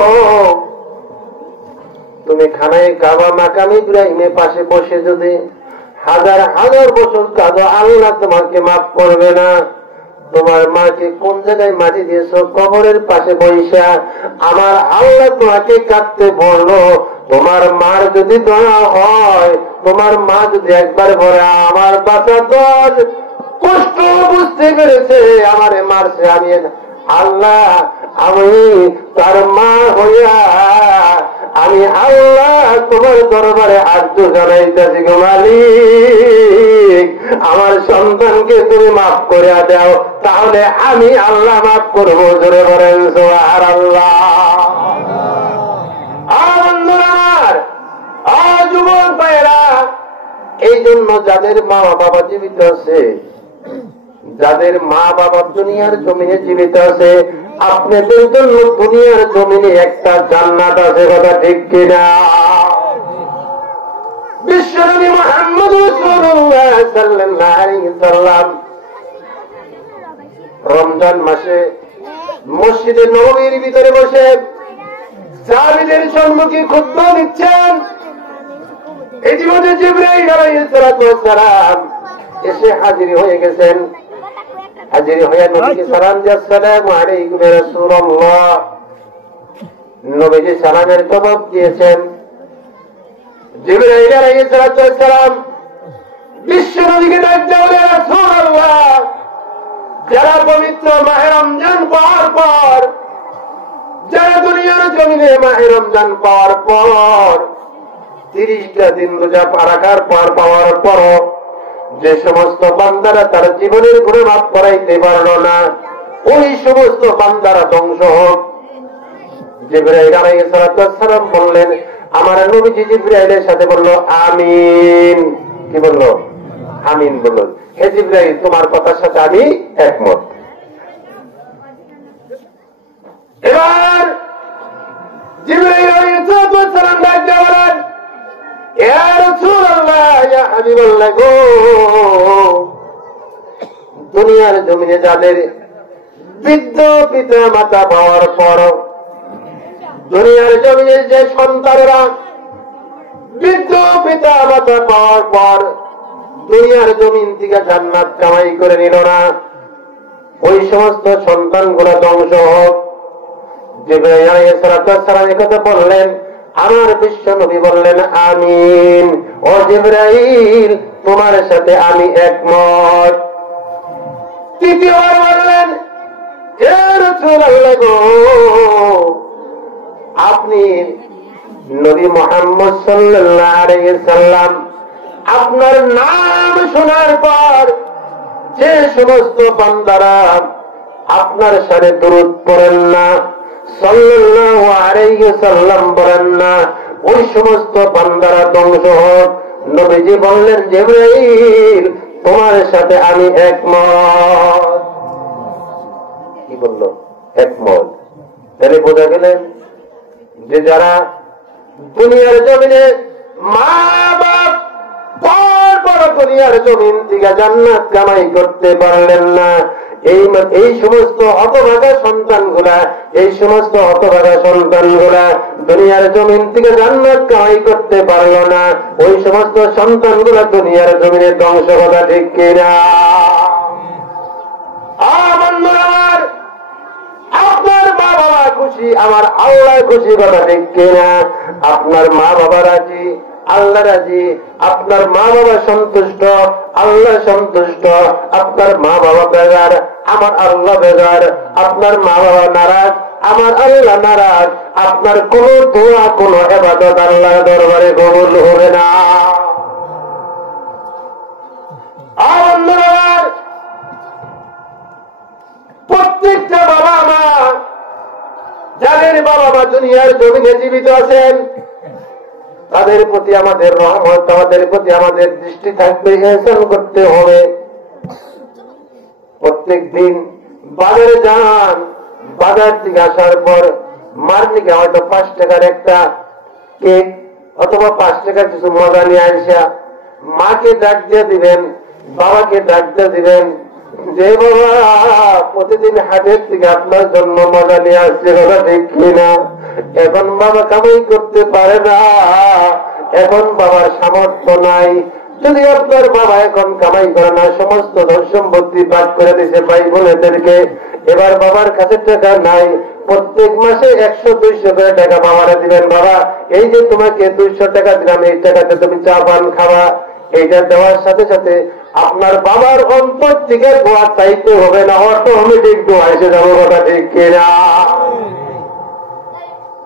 তুমি খানায় কাবা মাকাম ইব্রাহিমের পাশে বসে যদি হাজার হাজার বছর কাঁদো, আল্লাহ তোমাকে মাফ করবে না। তোমার মাকে কোন জায়গায় মাটি দিয়েছ? কবরের পাশে বৈশা আমার আল্লাহ তোমাকে কাঁদতে বললো। তোমার মার যদি দয়া হয়, তোমার মা যদি একবার বলে আমার বাচ্চা দল কষ্ট বুঝতে পেরেছে, আমারে মারছে, আমি আল্লাহ আমি তার মা হইয়া আমি আল্লাহ তোমার দরবারে আর্য জানাইতেছি গো মালিক, আমার সন্তানকে তুমি মাফ করে দাও, তাহলে আমি আল্লাহ মাফ করবো। জোরে বলেন সুবহানাল্লাহ। আমার যুবক ভাইয়েরা, এই জন্য যাদের মা বাবা জীবিত আছে, যাদের মা বাবা দুনিয়ার জমিনে জীবিত আছে, আপনাদের জন্য দুনিয়ার জমিনে একটা জান্নাত আছে, কথা ঠিক কিনা? বিশ্বনবী মুহাম্মদ রাসূলুল্লাহ সাল্লাল্লাহু আলাইহি ওয়াসাল্লাম রমজান মাসে মসজিদে নববীর ভিতরে বসে সাহাবীদের সম্মুখে খুতবা দিচ্ছেন। ইতিমধ্যে জিবরাইল আলাইহিস সালাম এসে হাজির হয়ে গেছেন। হাজির হয়ে নবীকে সালাম দিয়ে আসসালামু আলাইকুম ইয়া রাসূলুল্লাহ। নবীজি সালামের জবাব দিয়েছেন। জিবরাইল আলাইহিস সালাম বিশ্ব নবীকে ডাক দিয়ে বলে, রাসূলুল্লাহ, যারা পবিত্র মাহে রমজান পাওয়ার পর, যারা দুনিয়ার জমিনে মাহে রমজান পাওয়ার পর 30টা দিন রোজা পারাকার পর পাওয়ার পর যে সমস্ত বান্দারা তার জীবনের গুণে মাফ করাইতে পারল না, ওই সমস্ত বান্দারা ধ্বংস হোক। জিবরাইল আলাইহিস সালাম বললেন, আমার নবীজি জিবরাইলের সাথে বলল আমিন। কি বলল? আমিন বলল। হে জিবরাইল, তোমার কথার সাথে আমি একমত। এবার জিবরাইল আলাইহিস সালাম ডাক দিয়ে বলেন, ইয়া রাসূলুল্লাহ, ইয়া হাবিবাল্লাহ গো, দুনিয়ার জমিনে যাদের বৃদ্ধ পিতা মাতা পাওয়ার পর, দুনিয়ার জমিনে যে সন্তানেরা বৃদ্ধ পিতা মাতা পাওয়ার পর দুনিয়ার জমিন থেকে জান্নাত কামাই করে নিল না, ওই সমস্ত সন্তানগুলো ধ্বংস হোক। জিবরাইল আলাইহিস সালাম কথা বললেন, আমার বিশ্ব নবী বললেন আমিন। ও জিবরাইল, তোমার সাথে আমি একমত। তৃতীয়বার বললেন, ইয়া রাসূলুল্লাহ গো, আপনি নবী মুহাম্মদ সাল্লাল্লাহু আলাইহি সাল্লাম আপনার নাম শোনার পর যে সমস্ত বান্দারা আপনার সাথে দরুদ পড়েন না, সাল্লাল্লাহু আলাইহি সাল্লাম বলেন না, ওই সমস্ত বান্দারা ধ্বংস হোক। নবীজি বললেন, জিবরাইল, তোমার সাথে আমি একমত। কি বলল? একমত। তাহলে বোঝা গেলেন যে যারা দুনিয়ার জমিনে মা বাপ পর দুনিয়ার জমিন থেকে জান্নাত কামাই করতে পারলেন না, এই সমস্ত হতভাগা সন্তানগুলা, এই সমস্ত হতভাগা সন্তানগুলা দুনিয়ার জমিন থেকে জান্নাত কামাই করতে পারলো না, ওই সমস্ত সন্তানগুলা দুনিয়ার জমিনে ধ্বংস। কথা ঠিক কিনা? আমার আপনার মা বাবা খুশি, আমার আল্লাহ খুশি। কথা ঠিক কিনা? আপনার মা বাবা রাজি, আল্লাহ রাজি। আপনার মা বাবা সন্তুষ্ট, আল্লাহ সন্তুষ্ট। আপনার মা বাবা বেজার, আমার আল্লাহ বেজার। আপনার মা বাবা নারাজ, আমার আল্লাহ নারাজ। আপনার কোন দোয়া, কোন ইবাদত আল্লাহ দরবারে কবুল হবে না। প্রত্যেকটা বাবা মা, যাদের বাবা মা দুনিয়ার জমিনে জীবিত আছেন, তাদের প্রতি আমাদের রহমত, তাদের প্রতি আমাদের দৃষ্টি থাকবে, ইহসান করতে হবে। প্রত্যেক দিন বাজারে যান, বাজার থেকে আসার পর মার থেকে হয়তো 5 টাকার একটা কেক অথবা 5 টাকার কিছু মজা নিয়ে আসা মাকে ডাক দিয়ে দিবেন, বাবাকে ডাকতে দিবেন, যে বাবা প্রতিদিন হাটের থেকে আপনার জন্য মজা নিয়ে আসছে, বাবা ঠিক কিনা? এখন বাবা কামাই করতে পারে না, এখন বাবার সামর্থ্য নাই। যদি আপনার বাবা এখন কামাই করে না, সমস্ত ধন সম্পত্তি ভাগ করে দিয়েছে ভাই বোনেদেরকে, এবার বাবার কাছে টাকা নাই, প্রত্যেক মাসে 100-200 করে টাকা বাবারা দিবেন। বাবা এই যে তোমাকে 200 টাকা দিলাম, এই টাকাতে তুমি চা পান খাওয়া, এইটা দেওয়ার সাথে সাথে আপনার বাবার অন্তর থেকে দোয়া চাইতে হবে না, অটোমেটিক দোয়া এসে যাবো। কথা ঠিক কিনা?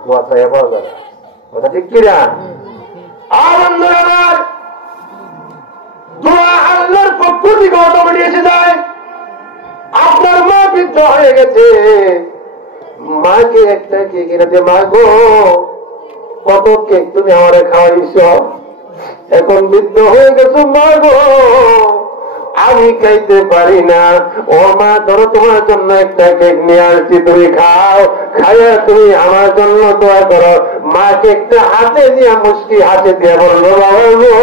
দোয়া চাইয়া পাওয়া যাবে, কথা ঠিক কিনা? আর আমার দোয়া আল্লাহর পক্ষ থেকে অটোমেটিক এসে যায়। আপনার মা বৃদ্ধ হয়ে গেছে, মাকে একটা কেক কিনে দিয়ে, মা গো কত কেক তুমি আমারে খাওয়াইছ, এখন বৃদ্ধ হয়ে গেছো, মা গো আমি খাইতে পারি না। ও মা ধরো তোমার জন্য একটা কেক নিয়ে আসছি, তুমি খাও, খাইয়া তুমি আমার জন্য দোয়া করো। মা কেকটা হাতে নিয়ে মুষ্টি হাতে দিয়ে বললো, বাবা গো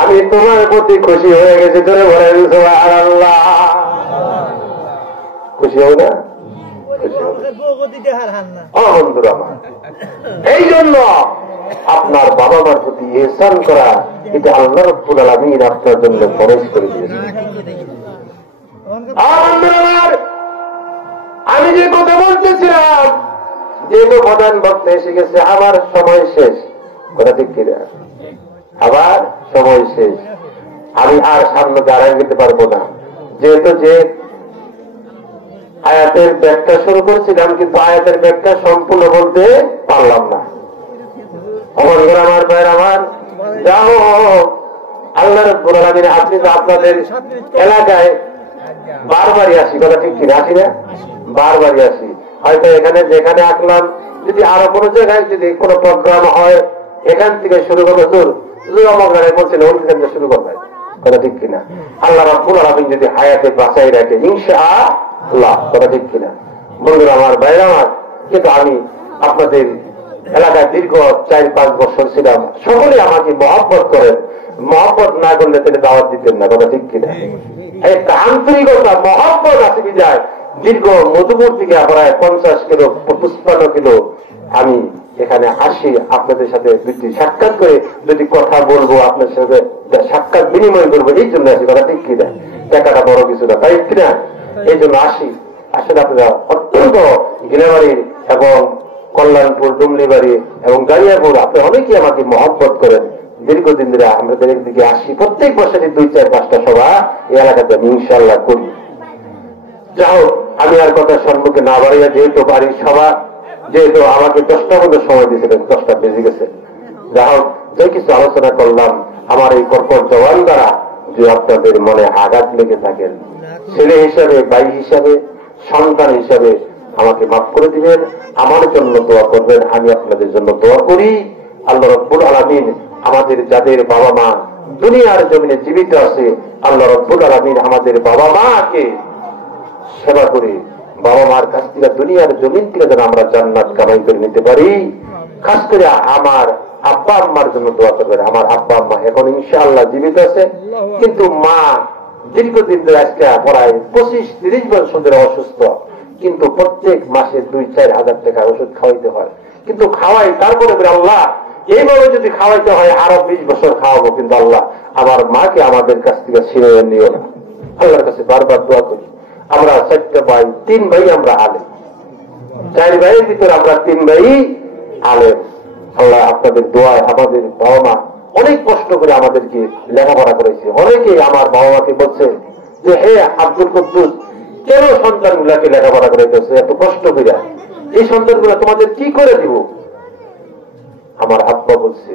আমি তোমার প্রতি খুশি হয়ে গেছি। ধরে বলেন সুবহানাল্লাহ। খুশি হও না? বন্ধুরা আমার, এই জন্য আপনার বাবা মার প্রতি ইহসান করা, এটা আল্লাহ রাব্বুল আলামিন আপনার জন্য ফরজ করে দিয়েছেন। আমি যে কথা বলতেছিলাম, যেহেতু প্রধান বক্তা এসে গেছে, আমার সময় শেষ। কথা ঠিক কিনা? আবার সময় শেষ, আমি আর সামনে দাঁড়ায় যেতে পারবো না। যেহেতু যে আয়াতের ব্যাখ্যা শুরু করেছিলাম, কিন্তু আয়াতের ব্যাখ্যা সম্পূর্ণ বলতে পারলাম না। আমার ভাইয়ের আমার, যাও আল্লাহ রাব্বুল আলামিন, আপনি তো আপনাদের এলাকায় বারবারই আসি, কথা ঠিক কিনা? আসি না? বারবারই আসি। হয়তো এখানে যেখানে আসলাম, যদি আরো কোনো জায়গায় যদি কোনো প্রোগ্রাম হয়, এখান থেকে শুরু করবো, বলছেন ওইখান থেকে শুরু করবে, কথা ঠিক কিনা? আল্লাহ রাব্বুল আলামিন যদি হায়াতে বাঁচাই রাখে ইনশাআল্লাহ, কথা ঠিক কিনা? বন্ধুরা আমার, ভাইরা আমার, কিন্তু আমি আপনাদের এলাকায় দীর্ঘ 4-5 বছর ছিলাম, সকলে আমাকে মহব্বত করেন, মহব্বত না করলে তিনি দাওয়াত দিতেন না, কথা ঠিক কিনা? একটা আন্তরিকতা মহব্বত আছে বিদায় দীর্ঘ মধুপুর থেকে প্রায় 50 কিলো 55 কিলো আমি এখানে আসি, আপনাদের সাথে দুটি সাক্ষাৎ করে দুটি কথা বলবো, আপনার সাথে সাক্ষাৎ বিনিময় করবো, এই জন্য আসি, কথা ঠিক কিনা? টাকাটা বড় কিছু না, তাই কিনা? এই জন্য আসি। আসলে আপনারা অত্যন্ত গিলাবাড়ির এবং কল্যাণপুর, ডুমলিবাড়ি এবং গাড়িয়াপুর, আপনি অনেকেই আমাকে মহব্বত করেন। দীর্ঘদিন ধরে আমাদের দিকে আসি, প্রত্যেক বছরই 2-4-5টা সভা এই এলাকাতে আমি ইনশাআল্লাহ করি। যাই হোক, আমি আর কথা সম্মুখে না বাড়িয়া, যেহেতু বাড়ির সভা, যেহেতু আমাকে 10টা মতো সময় দিয়েছিলেন, 10টা বেজে গেছে। যাই হোক, যে কিছু আলোচনা করলাম, আমার এই কর্কট জবান দ্বারা যে আপনাদের মনে আঘাত লেগে থাকেন, ছেলে হিসাবে, ভাই হিসাবে, সন্তান হিসাবে আমাকে মাফ করে দিবেন, আমার জন্য দোয়া করবেন, আমি আপনাদের জন্য দোয়া করি। আল্লাহ রাব্বুল আলামিন আমাদের যাদের বাবা মা দুনিয়ার জমিনে জীবিত আছে, আল্লাহ রাব্বুল আলামিন আমাদের বাবা মাকে সেবা করে বাবা মার কাছ থেকে দুনিয়ার জমিন থেকে যেন আমরা জান্নাত কামাই করে নিতে পারি। খাস করে আমার আব্বা আম্মার জন্য দোয়া করবেন। আমার আব্বা আম্মা এখন ইনশাআল্লাহ জীবিত আছে, কিন্তু মা দীর্ঘদিন ধরে আজকে প্রায় 25-30 বছর ধরে অসুস্থ, কিন্তু প্রত্যেক মাসে 2-4 হাজার টাকা ওষুধ খাওয়াইতে হয়, কিন্তু খাওয়াই, তারপরে আল্লাহ এইভাবে যদি খাওয়াইতে হয় আরো 20 বছর খাওয়াবো, কিন্তু আল্লাহ আমার মাকে আমাদের কাছ থেকে ছিঁড়ে নিও না। আল্লাহর কাছে বারবার দোয়া করি। আমরা 4টা ভাই, 3 ভাই আমরা আলেম, 4 ভাইয়ের ভিতরে আমরা 3 ভাই আলেম। আল্লাহ আপনাদের দোয়ায় আমাদের বাবা মা অনেক কষ্ট করে আমাদেরকে লেখাপড়া করেছে। অনেকেই আমার বাবা মাকে বলছে যে, হে আব্দুল কুদ্দুস, কেন সন্তানগুলাকে লেখাপড়া করাইতেছে এত কষ্ট করে, এই সন্তানগুলা তোমাদের কি করে দিব? আমার আব্বা বলছে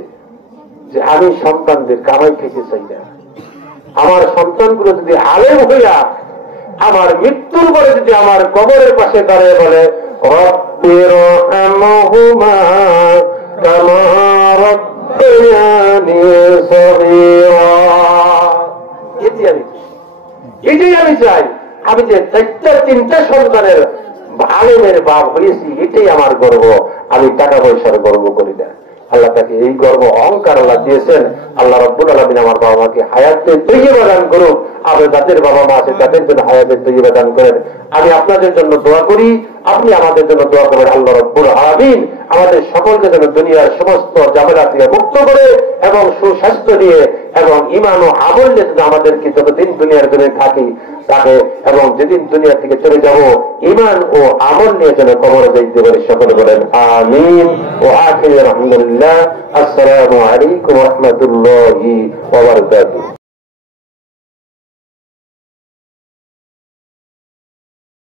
যে, আমি সন্তানদের কামাই খেতে চাই না, আমার সন্তানগুলো যদি আলেম হইয়া আমার মৃত্যুর পরে যদি আমার কবরের পাশে দাঁড়িয়ে বলে, রব্বির রহমহুমা কামা রব্বায়ানি সগীরা, এটাই আমি চাই। আমি যে 4টা সন্তানের আলেমের বাপ হয়েছি, এটাই আমার গর্ব। আমি টাকা পয়সার গর্ব করি না। আল্লাহ তাকে এই গর্ব অহংকার আল্লাহ দিয়েছেন। আল্লাহ রব্বুল আলামিন আমার বাবা মাকে হায়াতে তৈয়বা দান করুন, আবার যাদের বাবা মা আছে তাদের জন্য হায়াতে তৈয়বা দান করেন। আমি আপনাদের জন্য দোয়া করি, আপনি আমাদের জন্য দোয়া করবেন। আল্লাহ রব্বুল আলামিন আমাদের সকলকে যেন দুনিয়ার সমস্ত ঝামেলা থেকে মুক্ত করে এবং সুস্বাস্থ্য দিয়ে এবং ঈমান ও আমল নিয়ে যেন আমাদেরকে যতদিন দুনিয়ার জন্য থাকে এবং যেদিন দুনিয়া থেকে চলে যাব ঈমান ও আমল নিয়ে যেন কবরে যাইতে পারি। সকলে বলেন আমিন ও আখির আলহামদুলিল্লাহ। আসসালামু আলাইকুম ওয়া রাহমাতুল্লাহি ওয়া বারাকাতুহু।